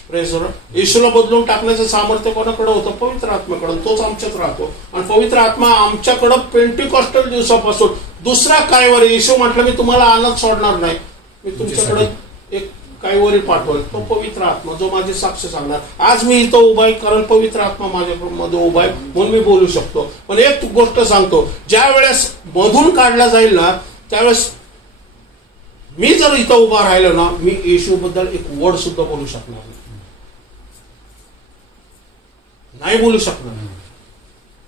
Praise the Lord. येशूला बदलून टाकण्याचं सामर्थ्य कोणाकडे होतं? पवित्र आत्म्याकडे. तोच आमच्यात राहतो आणि पवित्र आत्मा आमच्याकडं पेंटिकॉस्टल दिवसापासून दुसरा काय वर येशू म्हटलं मी तुम्हाला आणत सोडणार नाही, मी तुमच्याकडे एक काही वरी पाठवल, तो पवित्र आत्मा जो माझी साक्ष सांगणार. आज मी इथं उभा आहे कारण पवित्र आत्मा माझ्यामध्ये उभा आहे म्हणून मी बोलू शकतो. पण एक गोष्ट सांगतो, ज्या वेळेस मधून काढला जाईल ना त्यावेळेस मी जर इथं उभा राहिलो ना, मी येशूबद्दल एक वर्ड सुद्धा बोलू शकणार नाही बोलू शकणार.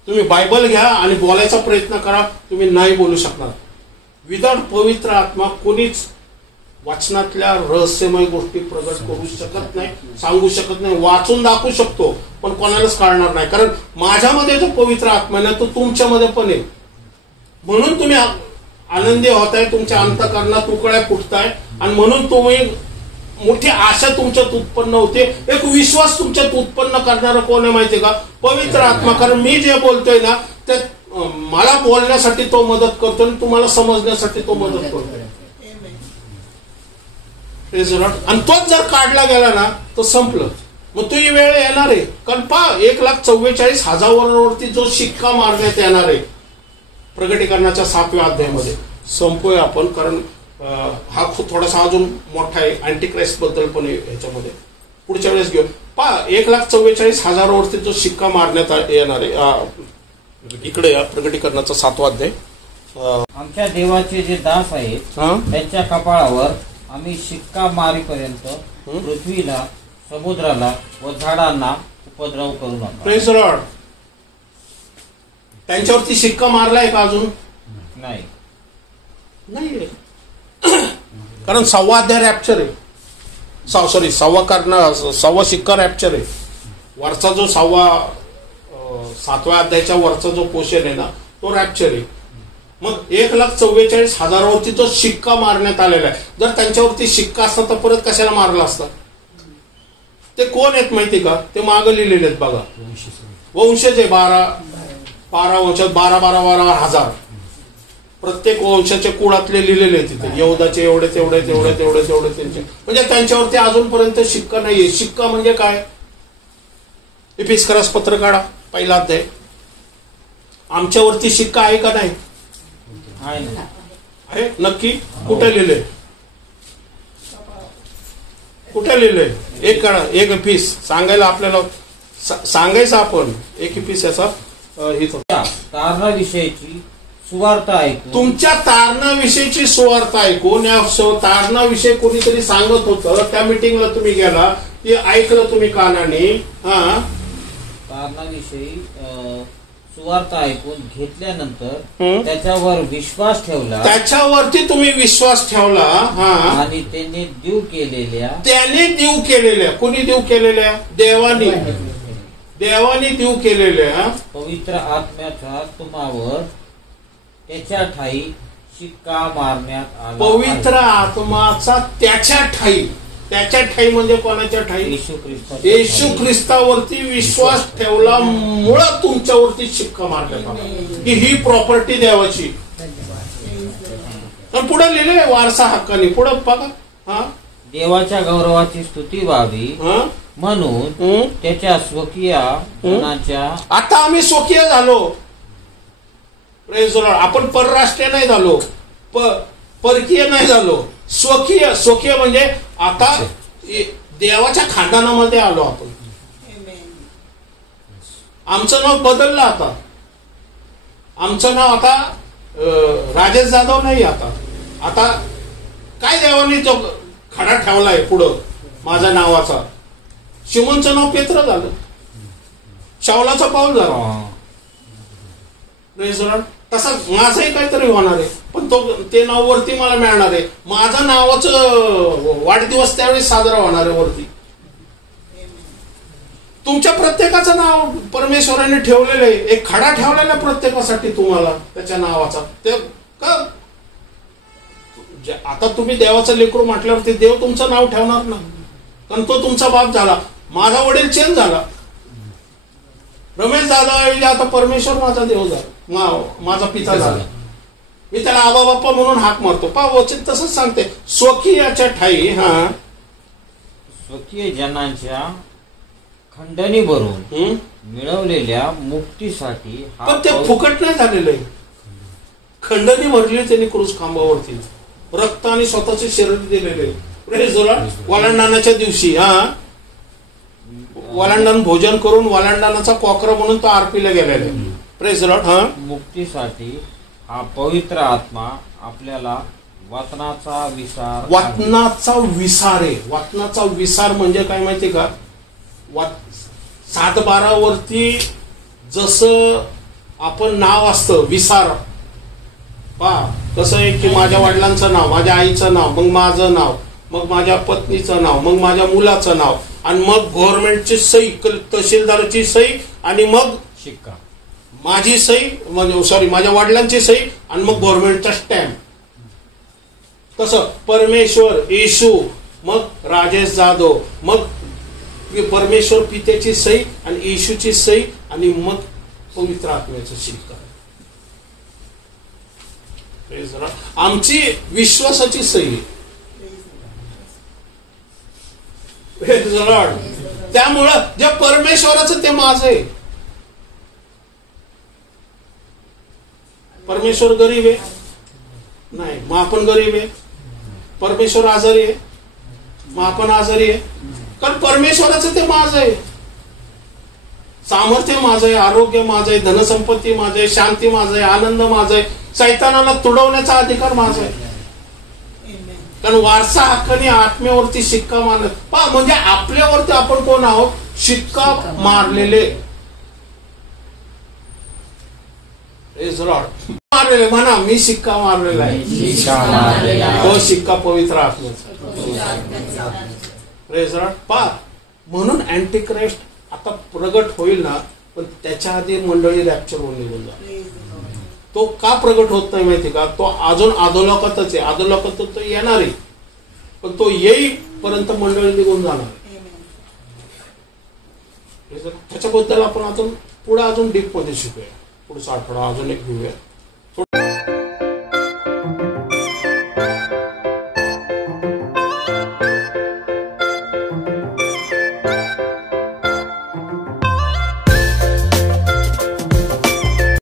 तुम्ही बायबल घ्या आणि बोलायचा प्रयत्न करा, तुम्ही नाही बोलू शकणार. विदाउट पवित्र आत्मा कोणीच वाचनातल्या रहस्यमय गोष्टी प्रगट करू शकत नाही, सांगू शकत नाही. वाचून दाखवू शकतो पण कोणालाच कळणार नाही, कारण माझ्यामध्ये जो पवित्र आत्मा आहे तो तुमच्यामध्ये पण आहे. म्हणून तुम्ही आनंदी होताय, तुमच्या अंतःकरणात उकळ्या फुटताय आणि म्हणून तुम्ही मोठी आशा तुमच्यात उत्पन्न होते. एक विश्वास तुमच्यात उत्पन्न करणारा कोण आहे माहितीये का? पवित्र आत्मा. कारण मी जे बोलतोय ना ते मला बोलण्यासाठी तो मदत करतो आणि तुम्हाला समजण्यासाठी तो मदत करतो. आणि तोच जर काढला गेला ना तर संपलं. मग तुझी वेळ येणार आहे. कारण 1,44,000 जो शिक्का मारण्यात येणार आहे प्रगटीकरणाच्या 7व्या अध्यायामध्ये. संपूय आपण, कारण हा थोडासा अजून मोठा आहे. अँटिक्राइस्ट बद्दल पण ह्याच्यामध्ये पुढच्या वेळेस घेऊ. 1,44,000 जो शिक्का मारण्यात येणार आहे इकडे या प्रगटीकरणाचा 7वा अध्याय. आमच्या देवाचे जे दास आहेत त्यांच्या कपाळावर आम्ही शिक्का मारीपर्यंत पृथ्वीला, समुद्राला व झाडांना उपद्रव करू नका. Praise the Lord. त्यांच्यावरती शिक्का मारलाय का अजून? नाही. कारण 6वा अध्याय रॅप्चर आहे. सॉरी 6वा शिक्का रॅप्चर आहे. वरचा जो 7व्या अध्यायाच्या वरचा जो पोर्शन आहे ना तो रॅप्चर आहे. मग 1,44,000 जो शिक्का मारण्यात आलेला आहे, जर त्यांच्यावरती शिक्का असता तर परत कशाला मारला असता? ते कोण आहेत माहिती का? ते मागं लिहिलेले आहेत बघा. वंशज आहे 12 वंशात 12,000 प्रत्येक वंशाच्या कुळातले लिहिलेले आहेत तिथे. यहूदाचे एवढे तेवढे त्यांचे, म्हणजे त्यांच्यावरती अजूनपर्यंत शिक्का नाहीये. शिक्का म्हणजे काय? इफिस्करास पत्र काढा 1ला अध्याय. आमच्यावरती शिक्का आहे का? नाही आहे. नक्की? कुठे लिहिले? कुठे लिहिले? एक काढा. एक पीस सांगायला आपल्याला सांगायचं आपण. एक पीस याचा तारणाविषयीची सुवार्ता ऐकून, तुमच्या तारणाविषयीची सुवार्ता ऐकून, या तारणाविषयी कोणीतरी सांगत होतं, त्या मिटिंगला तुम्ही गेला, ते ऐकलं तुम्ही कानाने. तारणाविषयी सुवार्ता ऐकून घेतल्यानंतर त्याच्यावर विश्वास ठेवला, त्याच्यावरती तुम्ही विश्वास ठेवला. आणि त्याने देव केलेल्या कोणी देव केलेल्या? देवानी देव केलेल्या पवित्र आत्म्याचा तुम्हावर त्याच्या ठाई शिक्का मारण्यात आला. पवित्र आत्माचा त्याच्या ठाई म्हणजे कोणाच्या ठाई? येशू ख्रिस्तावरती विश्वास ठेवला मुळात तुमच्यावरती शिक्का मारण्यात आला की ही प्रॉपर्टी देवाची. पुढे लिहिले वारसा हक्काने. पुढे बघा. देवाच्या गौरवाची स्तुती व्हावी म्हणून त्याच्या स्वकीय मनाच्या. आता आम्ही स्वकीय झालो. Praise the Lord. आपण परराष्ट्रीय नाही झालो, परकीय नाही झालो, स्वकीय म्हणजे आता देवाच्या खानदानामध्ये आलो आपण. आमचं नाव बदललं. आमचं नाव आता राजेश जाधव नाही. आता काय देवाने जो खडा ठेवलाय पुढं माझ्या नावाचा. शिमोनचं नाव पेत्र झालं, शाऊलाचा पाऊल झाला. तसं माझंही काहीतरी होणार आहे, पण ते नाव वरती मला मिळणार आहे. माझं नावाचं वाढदिवस त्यावेळी साजरा होणार आहे वरती. तुमच्या प्रत्येकाचं नाव परमेश्वराने ठेवलेलं आहे. एक खडा ठेवलेला प्रत्येकासाठी तुम्हाला त्याच्या नावाचा. ते का आता तुम्ही देवाचं लेकरू म्हटल्यावरती देव तुमचं नाव ठेवणार ना, कारण तो तुमचा बाप झाला. माझा वडील चेंज झाला. रमेश दादा आता परमेश्वर माझा देव झाला, माझा पिता झाला. मी त्याला आबा बाप्पा म्हणून हाक मारतो. वचन तसंच सांगते. स्वकीयाच्या ठाई स्वकीय जनांच्या खंडणी भरून मिळवलेल्या मुक्तीसाठी हा पण ते फुकट नाही झालेलं आहे. खंडणी भरली त्यांनी क्रूस खांबावरती, रक्त आणि स्वतःचे शरीर दिलेले. वलांडणाच्या दिवशी वलांडण भोजन करून वलांडणाचा कोकरा म्हणून तो आरपीला गेलेला आहे. Praise Lord. मुक्तीसाठी हा पवित्र आत्मा आपल्याला वचनाचा विसार आहे. वचनाचा विसार म्हणजे काय माहितीये का? 7:12 वरती जसं आपण नाव असतं विसार, कसं आहे की माझ्या वडिलांचं नाव, माझ्या आईचं नाव, मग माझं नाव, मग माझ्या पत्नीचं नाव, मग माझ्या मुलाचं नाव, आणि मग गव्हर्नमेंटची सही, तहसीलदाराची सही, आणि मग शिक्का, माझी सही, माझ्या वडिलांची सही, आणि मग गव्हर्नमेंटचा स्टॅम्प. तसं परमेश्वर, येशू, मग राजेश जाधव, मग परमेश्वर पित्याची सही आणि येशूची सही, आणि मग पवित्र आत्म्याचं शिक्का. आमची विश्वासाची सही. त्यामुळं जे परमेश्वराचं ते माझं आहे. परमेश्वर गरीब आहे नाही, मग आपण गरीब आहे. परमेश्वर आजारी आहे, मग आपण आजारी आहे. कारण परमेश्वराचं ते माझं आहे. सामर्थ्य माझं आहे, आरोग्य माझं आहे, धनसंपत्ती माझं आहे, शांती माझं आहे, आनंद माझा आहे. सैतानाला तुडवण्याचा अधिकार माझा आहे. कारण वारसा हक्काने आत्म्यावरती शिक्का मारला. म्हणजे आपल्यावरती आपण कोण आहोत? शिक्का मारलेले. मारलेले म्हणा, मी शिक्का मारलेला आहे. तो शिक्का पवित्र आत्म्याचा. म्हणून अँटिक्राइस्ट आता प्रगट होईल ना, पण त्याच्या आधी मंडळी रॅप्चर होऊन निघून जाईल. तो का प्रगट होत नाही माहिती का? तो अजून अधोलोकातच आहे. अधोलोकात तो येणार आहे, पण तो येईपर्यंत मंडळी निघून जाणार. त्याच्याबद्दल आपण अजून पुढे अजून डीप मध्ये शिकूया. पुढचा आठवडा अजून एक घेऊया.